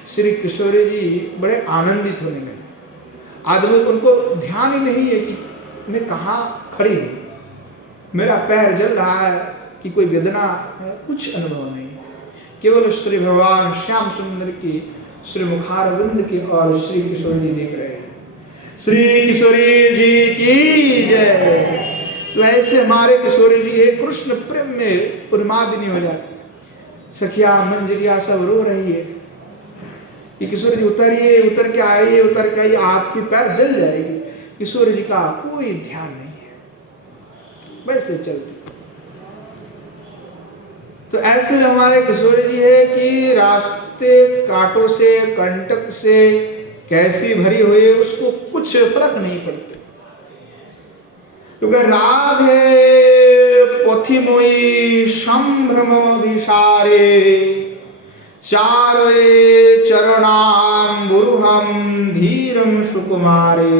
श्री किशोर जी बड़े आनंदित होने लगे। आदमी उनको ध्यान ही नहीं है कि मैं कहाँ खड़ी हूँ, मेरा पैर जल रहा है कि कोई वेदना है, कुछ अनुभव नहीं। केवल श्री भगवान श्याम सुंदर की श्री मुखारविंद की और श्री किशोर जी देख रहे हैं। श्री किशोरी जी की जय। तो ऐसे हमारे किशोरी जी है कृष्ण प्रेम में उन्मादिनी हो जाती। सखिया मंजरिया सब रो रही है कि किशोर जी उतरिए, उतर के आइए, उतर के आइए, आपकी पैर जल जाएगी। किशोर जी का कोई ध्यान नहीं है, वैसे चलते। तो ऐसे हमारे किशोर जी है कि रास्ते कांटों से, कंटक से कैसी भरी हुई उसको कुछ फर्क नहीं पड़ते, क्योंकि राधे पोथी मोई संभ्रम विशारे चारोए चरणाम बुरुहम धीरम सुकुमारे।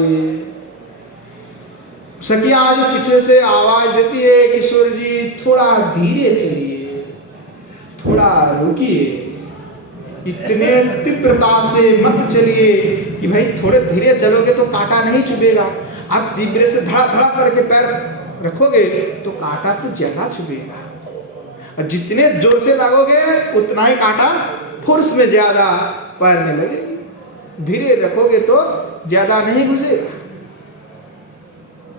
सखिया जो पीछे से आवाज देती है किशोर जी थोड़ा धीरे चलिए, थोड़ा रुकिए, इतने तीव्रता से मत चलिए कि भाई थोड़े धीरे चलोगे तो कांटा नहीं चुभेगा। आप धीरे से धड़ा धड़ा करके पैर रखोगे तो कांटा तो ज्यादा चुभेगा, और जितने जोर से लगोगे उतना ही कांटा फोर्स में ज्यादा पैर में लगेगी। धीरे रखोगे तो ज्यादा नहीं घुसेगा।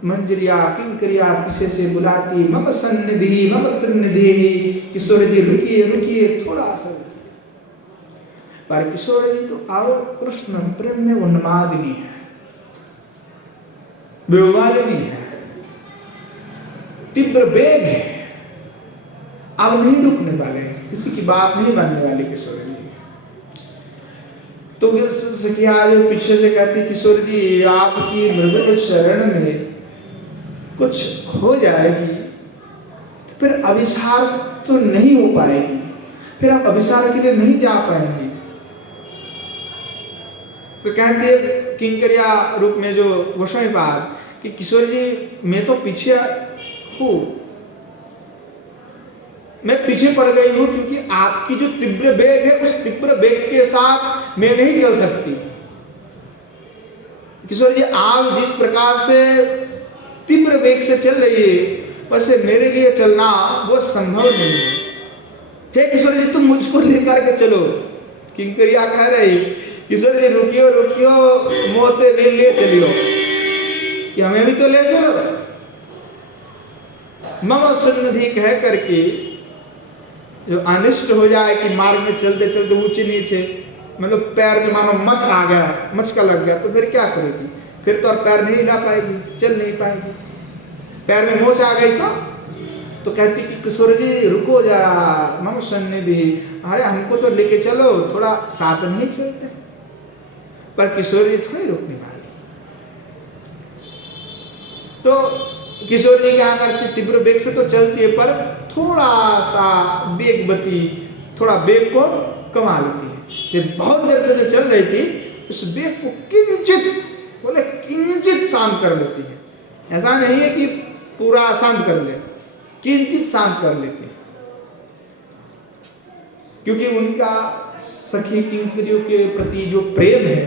मंजरिया किंकरिया पीछे से बुलाती मम सन्निधि मम सन्निधि। किशोर जी रुकिए रुकिए, थोड़ा सा। पर किशोर जी तो आओ कृष्ण प्रेम में उन्मादिनी है, विवादिनी है, तीव्र वेग है, अब नहीं रुकने वाले, किसी की बात नहीं मानने वाले किशोर जी। तो सखिया जो पीछे से कहती किशोर जी आपकी मृदुल शरण में कुछ हो जाएगी तो फिर अभिसार तो नहीं हो पाएगी, फिर आप अभिसार के लिए नहीं जा पाएंगे। तो कहते हैं किंकरिया रूप में जो गोस्वामी पाद कि किशोर जी मैं तो पीछे हूँ, मैं पीछे पड़ गई हूँ क्योंकि आपकी जो तीव्र वेग है उस तीव्र वेग के साथ मैं नहीं चल सकती। किशोर जी आप जिस प्रकार से तीव्र वेग से चल रही है वैसे मेरे लिए चलना वो संभव नहीं है। हे किशोर जी तुम मुझको लेकर के चलो। किंकरिया कह रही किशोर जी रुकियो रुकियो, मोते भी ले चलियो, कि हमें भी तो ले चलो। मम सन्निधि कह करके जो अनिष्ट हो जाए कि मार्ग में चलते चलते ऊंचे नीचे, मतलब पैर में मानो मच आ गया, मचका लग गया, तो फिर क्या करेगी? फिर तो और पैर नहीं हिला पाएगी, चल नहीं पाएगी। पैर में मोच आ गई तो कहती कि किशोर जी रुको जरा, मम सन्निधि, अरे हमको तो लेके चलो, थोड़ा साथ में ही चलते। पर किशोर जी थोड़ी रुकने वाले। तो किशोर जी क्या करती, तीव्र वेग से तो चलती है, पर थोड़ा सा वेगवती, थोड़ा वेग को कमा लेती है। जब बहुत देर से जो चल रही थी, उस वेग को किंचित शांत कर लेती है। ऐसा नहीं है कि पूरा शांत कर ले, किंचित शांत कर लेती है, क्योंकि उनका सखी किंकरियों के प्रति जो प्रेम है,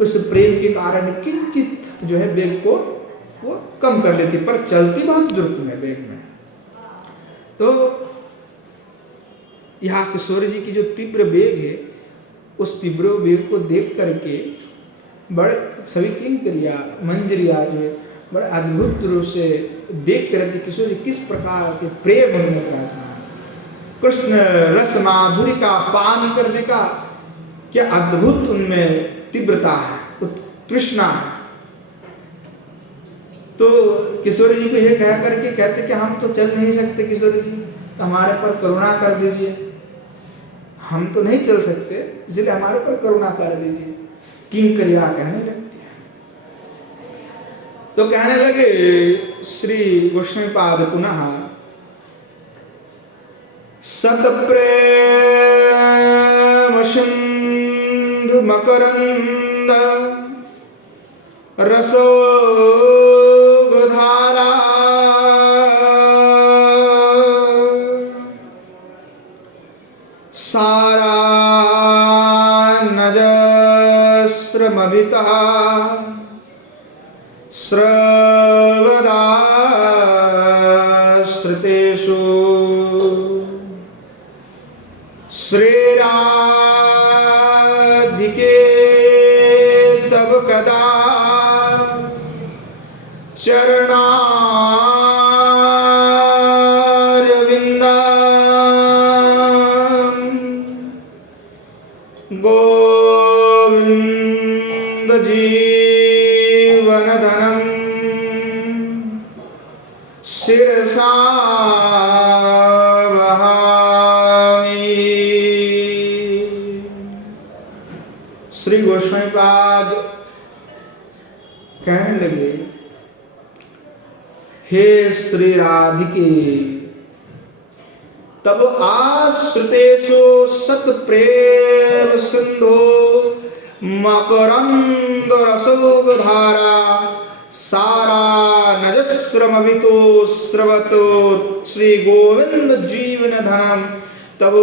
उस प्रेम के कारण किंचित जो है वेग को वो कम कर लेती, पर चलती बहुत द्रुत में वेग में। तो यहाँ किशोर जी की जो तीव्र वेग है, उस तीव्र वेग को देख करके बड़े सभी किंकरिया मंजरिया जो है बड़े अद्भुत रूप से देखते रहते किशोर जी किस प्रकार के प्रेम उनमें विराजमान, कृष्ण रस माधुरी का पान करने का क्या अद्भुत उनमें तीव्रता है, तृष्णा है। तो किशोर जी को यह कह करके कहते कि हम तो चल नहीं सकते किशोर जी, तो हमारे पर करुणा कर दीजिए, हम तो नहीं चल सकते, इसलिए हमारे पर करुणा कर दीजिए। किंकरिया कहने लगती है। तो कहने लगे श्री गोस्वामीपाद पुनः, सत प्रेम सिंधु मकरंद रसो धारा सारा नजस्रमभितः श्रवदा श्रुतेषु श्रीराधिके तब कदा चरणारविंदं गोविंद जीवन धनम शिरसा वहामि। श्री गोस्वामीपाद कहने लगे, हे श्री राधिके, तब आश्रितेषु सत प्रेम सिंधु मकरंद रसोग धारा सारा नजस्रमभितो स्रवतो श्री गोविंद जीवन धनम तब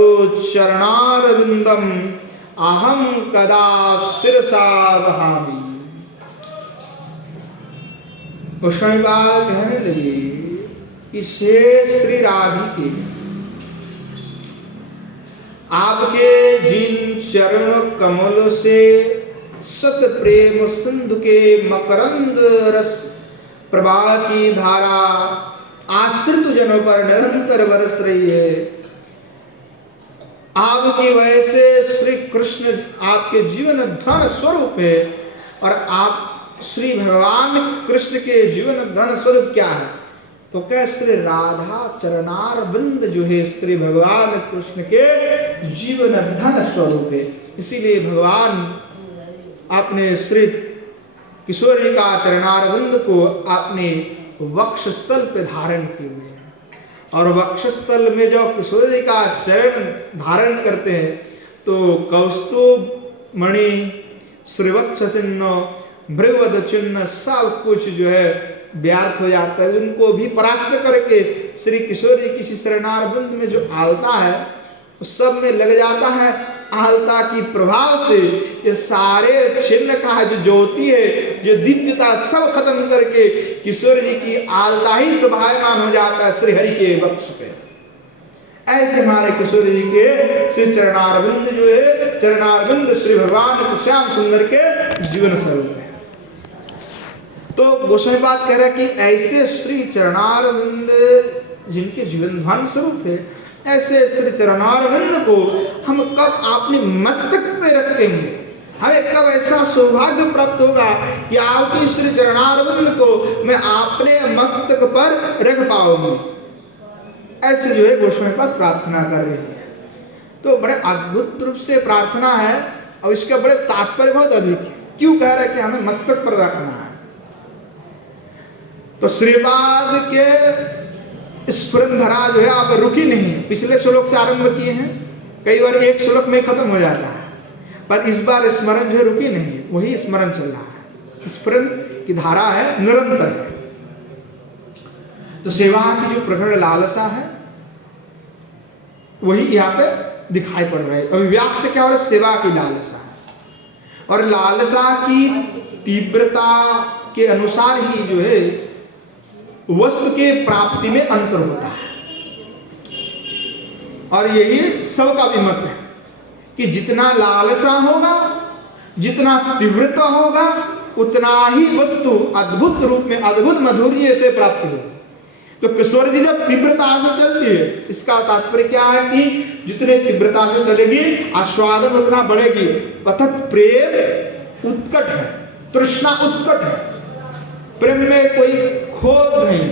चरणारविंदम अहम कदा शिरसा वहामि। गोस्वामीपाद कहने लगे कि शेष श्री राधिके, आपके जिन चरण कमलों से सत प्रेम सिंधु के मकरंद रस प्रवाह की धारा आश्रित जनों पर निरंतर बरस रही है, आपकी वजह से श्री कृष्ण आपके जीवन धन स्वरूप है। और आप श्री भगवान कृष्ण के जीवन धन स्वरूप क्या है? तो क्या श्री राधा चरणारविंद जो है श्री भगवान कृष्ण के जीवन धन स्वरूप है। इसीलिए भगवान आपने श्री किशोर जी का चरणारविंद को अपने वक्षस्थल पे धारण किए हुए हैं, और वक्षस्थल में जो किशोर जी का चरण धारण करते हैं तो कौस्तुभ मणि, श्रीवत्स चिन्ह, भृगवद चिन्ह सब कुछ जो है व्यर्थ हो जाता है। उनको भी परास्त करके श्री किशोर जी किसी शरणारविंद में जो आलता है उस सब में लग जाता है। आलता की प्रभाव से ये सारे चिन्ह का जो ज्योति है, जो दिव्यता, सब खत्म करके किशोर जी की आलता ही शोभायमान हो जाता है श्री हरि के वक्ष पे। ऐसे हमारे किशोर जी के श्री चरणारविंद जो है, चरणारविंद श्री भगवान श्याम सुंदर के जीवन स्वरूप है। तो गोस्वामी पाद कह रहा है कि ऐसे श्री चरणारविंद जिनके जीवन ध्यान स्वरूप है, ऐसे श्री चरणारविंद को हम कब अपने मस्तक पे रखेंगे, हमें कब ऐसा सौभाग्य प्राप्त होगा कि आपके श्री चरणारविंद को मैं अपने मस्तक पर रख पाऊंगी। ऐसे जो है गोस्वामी पाद प्रार्थना कर रहे हैं। तो बड़े अद्भुत रूप से प्रार्थना है और इसका बड़े तात्पर्य बहुत अधिक है। क्यों कह रहे हैं कि हमें मस्तक पर रखना है? तो श्रीपाद के स्फुरन धरा जो है आप रुकी नहीं, पिछले श्लोक से आरंभ किए हैं, कई बार एक श्लोक में खत्म हो जाता है, पर इस बार स्मरण जो है रुकी नहीं, वही स्मरण चल रहा है। स्फुरन की धारा है, निरंतर है। तो सेवा की जो प्रखर लालसा है वही यहाँ पे दिखाई पड़ रहा है। अभिव्यक्त क्या हो रहा है? सेवा की लालसा है, और लालसा की तीव्रता के अनुसार ही जो है वस्तु के प्राप्ति में अंतर होता है। और यही सबका भी मत है कि जितना लालसा होगा, जितना तीव्रता होगा, उतना ही वस्तु अद्भुत रूप में, अद्भुत माधुर्य से प्राप्ति होगी। तो किशोर जी जब तीव्रता से चलती है, इसका तात्पर्य क्या है कि जितने तीव्रता से चलेगी आस्वादन उतना बढ़ेगी। पथत प्रेम उत्कट है, तृष्णा उत्कट है, प्रेम में कोई खोद नहीं,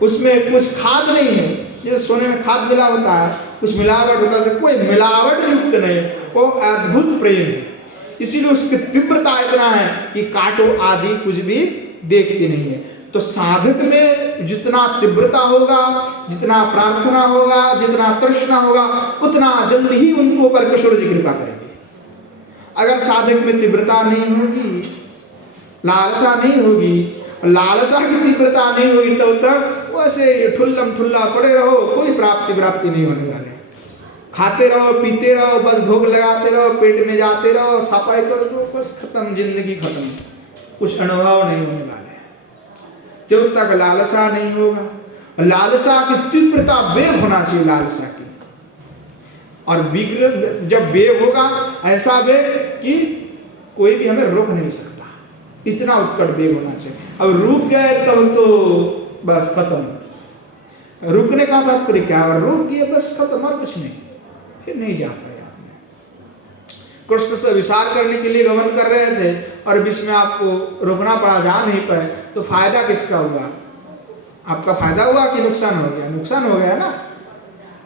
उसमें कुछ खाद नहीं है। जैसे सोने में खाद मिला होता है, कुछ मिलावट होता है, कोई मिलावट युक्त नहीं, वो अद्भुत प्रेम है। इसीलिए उसकी तीव्रता इतना है कि कांटों आदि कुछ भी देखती नहीं है। तो साधक में जितना तीव्रता होगा, जितना प्रार्थना होगा, जितना तृष्णा होगा, उतना जल्दी ही उनको पर किशोर जी कृपा करेंगे। अगर साधक में तीव्रता नहीं होगी, लालसा नहीं होगी, लालसा की तीव्रता नहीं होगी, तो तक वैसे ठुल्लम ठुल्ला पड़े रहो, कोई प्राप्ति नहीं होने वाले। खाते रहो, पीते रहो, बस भोग लगाते रहो, पेट में जाते रहो, सफाई कर दो, बस खत्म, जिंदगी खत्म, कुछ अनुभव नहीं होने वाले जब तक लालसा नहीं होगा। लालसा की तीव्रता वेग होना चाहिए, लालसा की। और विग्रह जब वेग होगा, ऐसा वेग कि कोई भी हमें रोक नहीं सकता, इतना उत्कट वेग होना चाहिए। अब रुक गए तब तो बस खत्म। रुकने का तात्पर्य क्या है? रुक गए बस खत्म, और कुछ नहीं, फिर नहीं जा पाए। कृष्ण से विचार करने के लिए गमन कर रहे थे और बीच में आपको रोकना पड़ा, जा नहीं पाए, तो फायदा किसका हुआ? आपका फायदा हुआ कि नुकसान हो गया? नुकसान हो गया ना।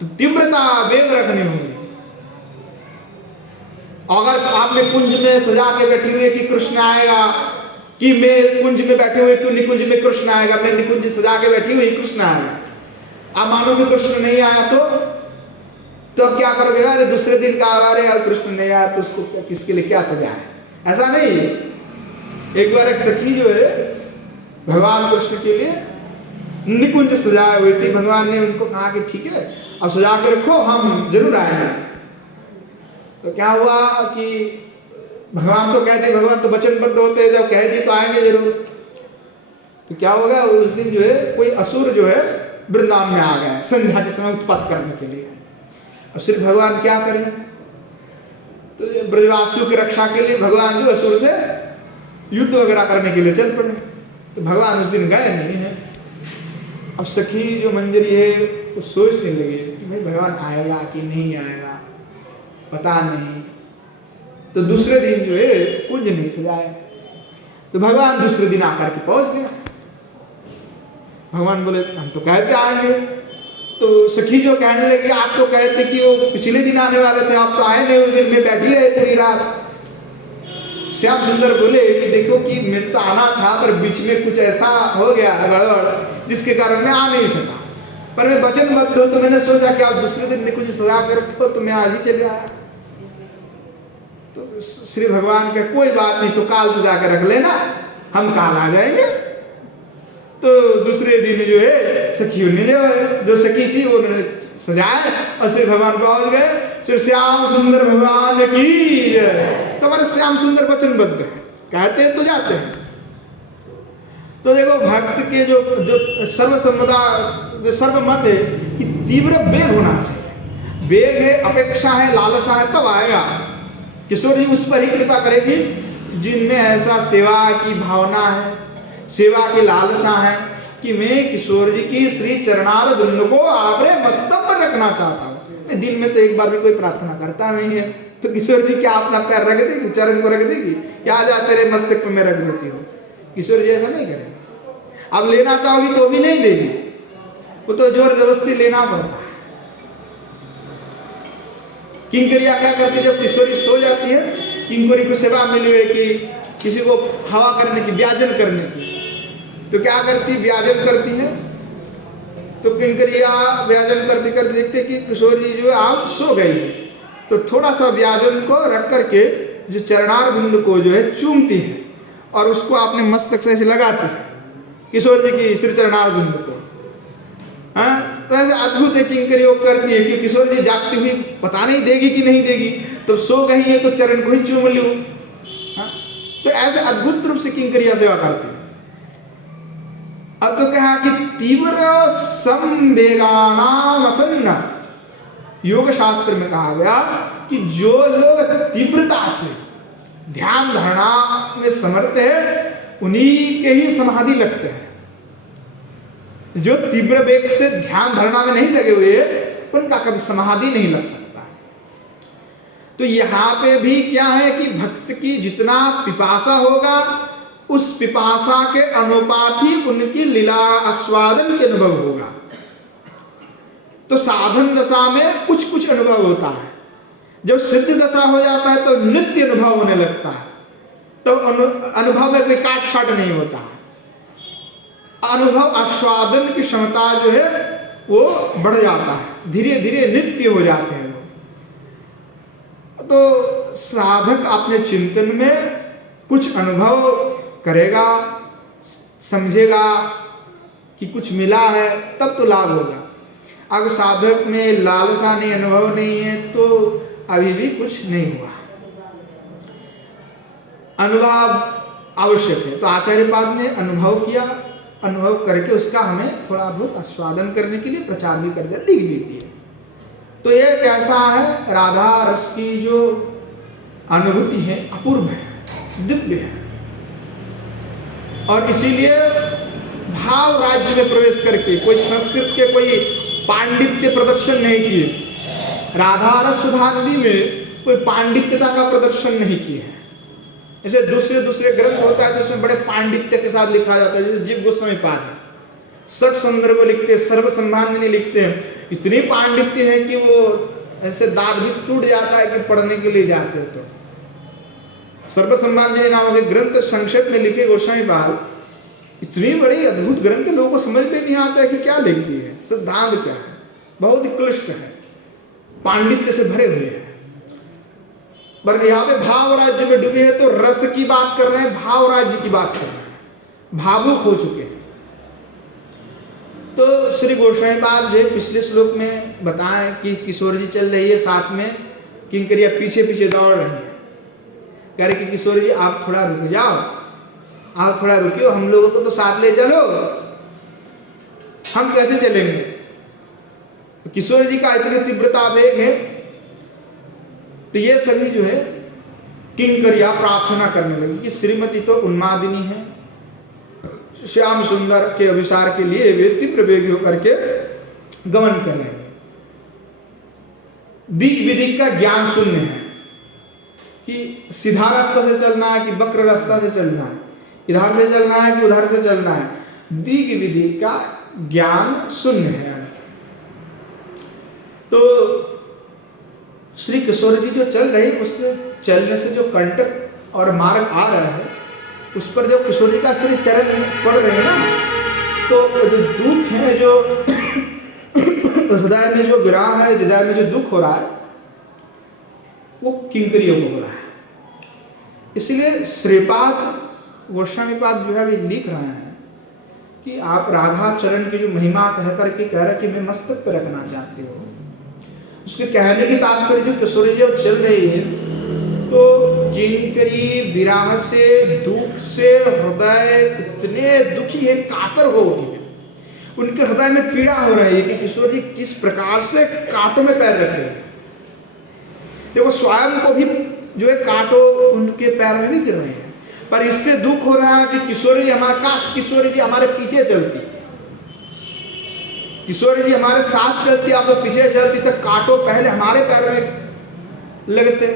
तो तीव्रता वेग रखनी होगी। अगर आपने कुंज में सजा के बैठे हुए कि कृष्ण आएगा, कि मैं कुंज में बैठे हुए क्यों निकुंज में कृष्ण आएगा, मैं निकुंज सजा के बैठी हुई कृष्ण आएगा, आप मानो कि कृष्ण नहीं आया तो अब क्या करोगे? अरे दूसरे दिन का अरे अब कृष्ण नहीं आया तो उसको किसके लिए क्या सजा है? ऐसा नहीं। एक बार एक सखी जो है भगवान कृष्ण के लिए निकुंज सजाए हुई थी। भगवान ने उनको कहा कि ठीक है, अब सजा के रखो, हम जरूर आएंगे। तो क्या हुआ कि भगवान तो कहते, भगवान तो वचनबद्ध होते हैं, जब कह दिए तो आएंगे जरूर। तो क्या होगा, उस दिन जो है कोई असुर जो है वृंदावन में आ गया संध्या के समय उत्पात करने के लिए। अब सिर्फ भगवान क्या करें? तो ब्रजवासियों की रक्षा के लिए भगवान जो असुर से युद्ध वगैरह करने के लिए चल पड़े। तो भगवान उस दिन गए नहीं है। अब सखी जो मंजरी है वो सोचने लगे कि भाई भगवान आएगा कि नहीं आएगा, पता नहीं। तो दूसरे दिन जो है कुंज नहीं सजाए, तो भगवान दूसरे दिन आकर के पहुंच गए। भगवान बोले हम तो कहते आएंगे। तो सखी जो कहने लगी, आप तो कहते कि वो पिछले दिन आने वाले थे, आप तो आए नहीं, उस दिन में बैठी रहे पूरी रात। श्याम सुंदर बोले कि देखो कि मेरे तो आना था, पर बीच में कुछ ऐसा हो गया गड़बड़ जिसके कारण मैं आ नहीं सका, पर मैं वचनबद्ध हो तो मैंने सोचा कि आप दूसरे दिन कुछ सजा कर रखो, तो मैं आज ही चले आया। तो श्री भगवान के कोई बात नहीं, तो काल सजा कर रख लेना, हम काल आ जाएंगे। तो दूसरे दिन जो है सखियों ने जो सखी थी वो उन्होंने सजाए और श्री भगवान पहुंच गए। श्री श्याम सुंदर भगवान की तुम्हारे श्याम सुंदर वचनबद्ध कहते तो जाते हैं। तो देखो भक्त के जो सर्वसम्मता जो सर्वमत है कि तीव्र वेग होना चाहिए। वेग है, अपेक्षा है, लालसा है, तब आएगा। किशोर जी उस पर ही कृपा करेगी जिनमें ऐसा सेवा की भावना है, सेवा की लालसा है कि मैं किशोर जी की श्री चरणार बिंदु को आपने मस्तक पर रखना चाहता हूँ। दिन में तो एक बार भी कोई प्रार्थना करता नहीं है, तो किशोर जी क्या अपना पैर रख देगी, चरण को रख देगी, क्या आ जा तेरे मस्तक पे मैं रख देती हूँ? किशोर जी ऐसा नहीं करेंगे। अब लेना चाहोगी तो भी नहीं देगी, वो तो जोर जबरदस्ती लेना पड़ता है। किंकरिया क्या करती है, जब किशोरी सो जाती है, किंकरी को सेवा मिली हुई कि किसी को हवा करने की, व्याजन करने की, तो क्या करती, व्याजन करती है। तो किंकरिया व्याजन करते करते देखते कि किशोर जी जो है आप सो गई है, तो थोड़ा सा व्याजन को रख करके जो चरणार बिंदु को जो है चूमती है और उसको अपने मस्तक से ऐसे लगाती है, किशोर जी की श्री चरणार बिंदु को। हाँ, तो ऐसे अद्भुत है किंकरी वो करती है कि किशोर जी जागती हुई पता नहीं देगी कि नहीं देगी, तो सो गई है तो चरण को ही चूम लूं। हाँ, तो ऐसे अद्भुत रूप से किंकरिया सेवा करती है। अब तो कहा कि तीव्र संवेगानाम असन्न, योग शास्त्र में कहा गया कि जो लोग तीव्रता से ध्यान धारणा में समर्थ है उन्हीं के ही समाधि लगते हैं। जो तीव्र वेग से ध्यान धारणा में नहीं लगे हुए उनका कभी समाधि नहीं लग सकता। तो यहाँ पे भी क्या है कि भक्त की जितना पिपासा होगा उस पिपासा के अनुपात ही उनकी लीला आस्वादन के अनुभव होगा। तो साधन दशा में कुछ कुछ अनुभव होता है, जब सिद्ध दशा हो जाता है तो नित्य अनुभव होने लगता है, तो अनुभव में कोई काट छाट नहीं होता है। अनुभव आस्वादन की क्षमता जो है वो बढ़ जाता है, धीरे धीरे नित्य हो जाते हैं लोग। तो साधक अपने चिंतन में कुछ अनुभव करेगा, समझेगा कि कुछ मिला है, तब तो लाभ होगा। अगर साधक में लालसा नहीं, अनुभव नहीं है, तो अभी भी कुछ नहीं हुआ। अनुभव आवश्यक है। तो आचार्य पाद ने अनुभव किया, अनुभव करके उसका हमें थोड़ा बहुत आस्वादन करने के लिए प्रचार भी कर दिया, लिख भी दिया। तो ये कैसा है, राधा रस की जो अनुभूति है अपूर्व है, दिव्य है। और इसीलिए भाव राज्य में प्रवेश करके कोई संस्कृत के कोई पांडित्य प्रदर्शन नहीं किए। राधा रस सुधा नदी में कोई पांडित्यता का प्रदर्शन नहीं किए हैं। ऐसे दूसरे दूसरे ग्रंथ होता है जिसमें बड़े पांडित्य के साथ लिखा जाता है, जैसे जीव गोस्वामी पाद है, 60 संदर्भ लिखते हैं, सर्व संभावनी लिखते हैं। इतनी पांडित्य है कि वो ऐसे दांत भी टूट जाता है कि पढ़ने के लिए जाते हैं। तो सर्व संभावनी नाम के ग्रंथ संक्षेप में लिखे गोस्वामी पाद, इतनी बड़ी अद्भुत ग्रंथ लोगों को समझ में नहीं आता है कि क्या लिख दिए है, सिद्धांत क्या है, बहुत ही क्लिष्ट है, पांडित्य से भरे हुए हैं। पर यहाँ पे भाव राज्य में डूबे हैं, तो रस की बात कर रहे हैं, भाव राज्य की बात कर रहे हैं, भावुक हो चुके हैं। तो श्री गोस्वामी पाद जो पिछले श्लोक में बताएं कि किशोर जी चल रही है, साथ में किंकरिया पीछे पीछे दौड़ रही है, कह रहे कि किशोर जी आप थोड़ा रुक जाओ, आप थोड़ा रुकियो, हम लोगों को तो साथ ले चलो, हम कैसे चलेंगे। किशोर जी का इतनी तीव्रता वेग है, तो ये सभी जो है किंकरिया प्रार्थना करने लगी कि श्रीमती तो उन्मादिनी है, श्याम सुंदर के अभिसार के लिए वे तीव्र वेग होकर के गमन कर रहे हैं। दिक विदिक का ज्ञान शून्य है कि सीधा रास्ता से चलना है कि वक्र रास्ता से चलना है, इधर से चलना है कि उधर से चलना है, दिक विदिक का ज्ञान शून्य है। तो श्री किशोर जी जो चल रहे, उस चलने से जो कंटक और मार्ग आ रहा है, उस पर जब किशोर जी का श्री चरण पड़ रहे हैं ना, तो जो दुख है, जो हृदय में जो विराम है, हृदय में जो दुख हो रहा है, वो किंकरियों को हो रहा है। इसलिए श्रीपाद गोस्वामी पाद जो है अभी लिख रहे हैं कि आप राधा चरण की जो महिमा कह करके कह रहे कि मैं मस्तक पर रखना चाहती हो। उसके कहने की तात्पर्य जो किशोर जी चल रही है, तो किंकरी विराह से, दुख से हृदय इतने दुखी है, कातर हो उठी है। उनके हृदय में पीड़ा हो रही है कि किशोर जी किस प्रकार से कांटों में पैर रख रहे हैं। देखो स्वयं को भी जो है कांटों उनके पैर में भी गिर रहे हैं, पर इससे दुख हो रहा है कि किशोरी जी हमारे, काश किशोरी जी हमारे पीछे चलती, किशोरी जी हमारे साथ चलती या तो पीछे चलती, तो कांटों पहले हमारे पैर में लगते।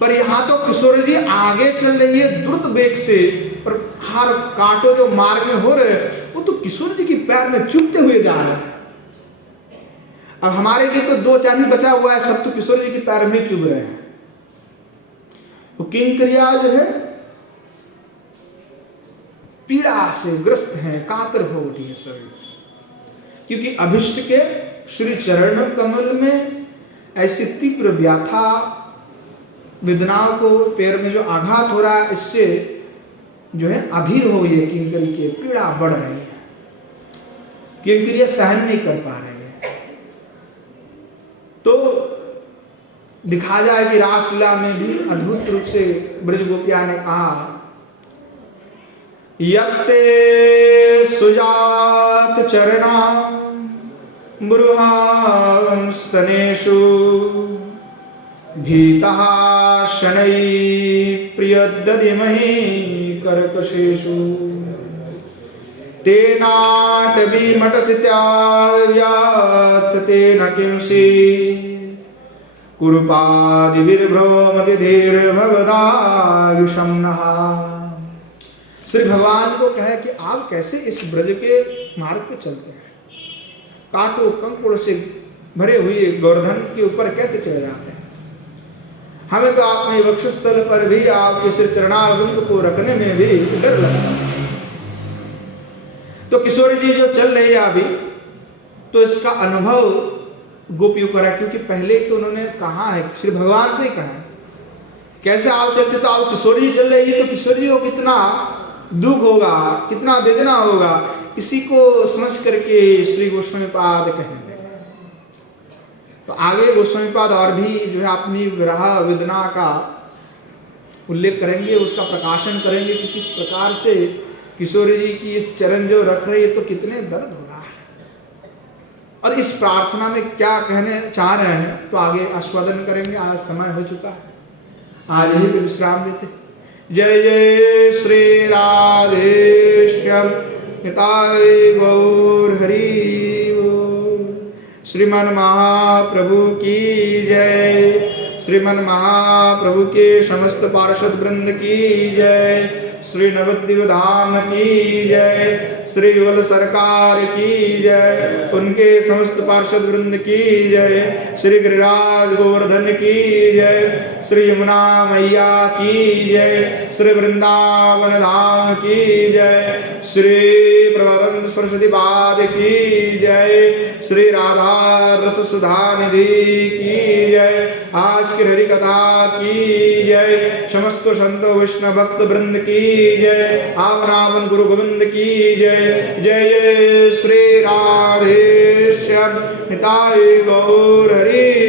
पर यहां तो किशोरी जी आगे चल रही है द्रुत वेग से, पर हर कांटों जो मार्ग में हो रहे वो तो किशोरी जी के पैर में चुभते हुए जा रहे हैं। अब हमारे लिए तो 2-4 ही बचा हुआ है, सब तो किशोरी जी के पैर में चुभ रहे हैं। तो किंकरिया जो है पीड़ा से ग्रस्त हैं, कातर हो उठी है सभी, क्योंकि अभिष्ट के श्री चरण कमल में ऐसी तीव्र व्यथा वेदनाओं को पैर में जो आघात हो रहा है, इससे जो है अधीर हो गई है किंकरी के, पीड़ा बढ़ रही है, किंकरिया सहन नहीं कर पा रहे हैं। तो दिखा जाए कि रासलीला में भी अद्भुत रूप से ब्रज गोपिया ने कहा, यत्ते सुजात चरणा ब्रूहांस्तनेषु भीतः शनै प्रियदधिमहि कर्कशेषु तेनाटवीमटसित्याव्यात् तेन किंसि कुरुपादिभिर्भ्रमतिधीर्भवदायुषं नः। श्री भगवान को कहे कि आप कैसे इस ब्रज के मार्ग पे चलते हैं, कांटों कंकुड़ से भरे हुए गोवर्धन के ऊपर कैसे चढ़ जाते हैं। हमें तो अपने वक्षस्थल पर भी आपके श्री चरणारविंद को रखने में भी डर लगता है। तो किशोरी जी जो चल रही है अभी, तो इसका अनुभव गोपियों करा, क्योंकि पहले तो उन्होंने कहा है, श्री भगवान से ही कहा कैसे आप चलते, तो आप किशोरी जी चल रही है, तो किशोरी जी को कितना दुख होगा, कितना वेदना होगा, इसी को समझ करके श्री गोस्वामीपाद कहने लगे। तो आगे गोस्वामीपाद और भी जो है अपनी विरह वेदना का उल्लेख करेंगे, उसका प्रकाशन करेंगे कि किस प्रकार से किशोरी जी की इस चरण जो रख रही है तो कितने दर्द हो रहा है, और इस प्रार्थना में क्या कहने चाह रहे हैं, तो आगे आस्वादन करेंगे। आज समय हो चुका है, आज ही पे विश्राम देते। जय जय श्री राधेश्याम निताय गौर हरि बोल। श्रीमन महाप्रभु की जय, श्रीमन महाप्रभु के समस्त पार्षद वृंद की जय, श्री नवद्वीप धाम की जय, श्री युगल सरकार की जय, उनके समस्त पार्षद वृंद की जय, श्री गिरिराज गोवर्धन की जय, श्री यमुना मैया की जय, श्री वृंदावन धाम की जय, श्री प्रभुनंद सरस्वती पाद की जय, श्री राधा रस सुधा निधि की जय, आज की हरि कथा की जय, समस्त संत वैष्णव भक्त वृंद की जय, आवन आवन गुरु गोविंद की जय। जय जय श्री राधेश्याम निताय गौर हरि।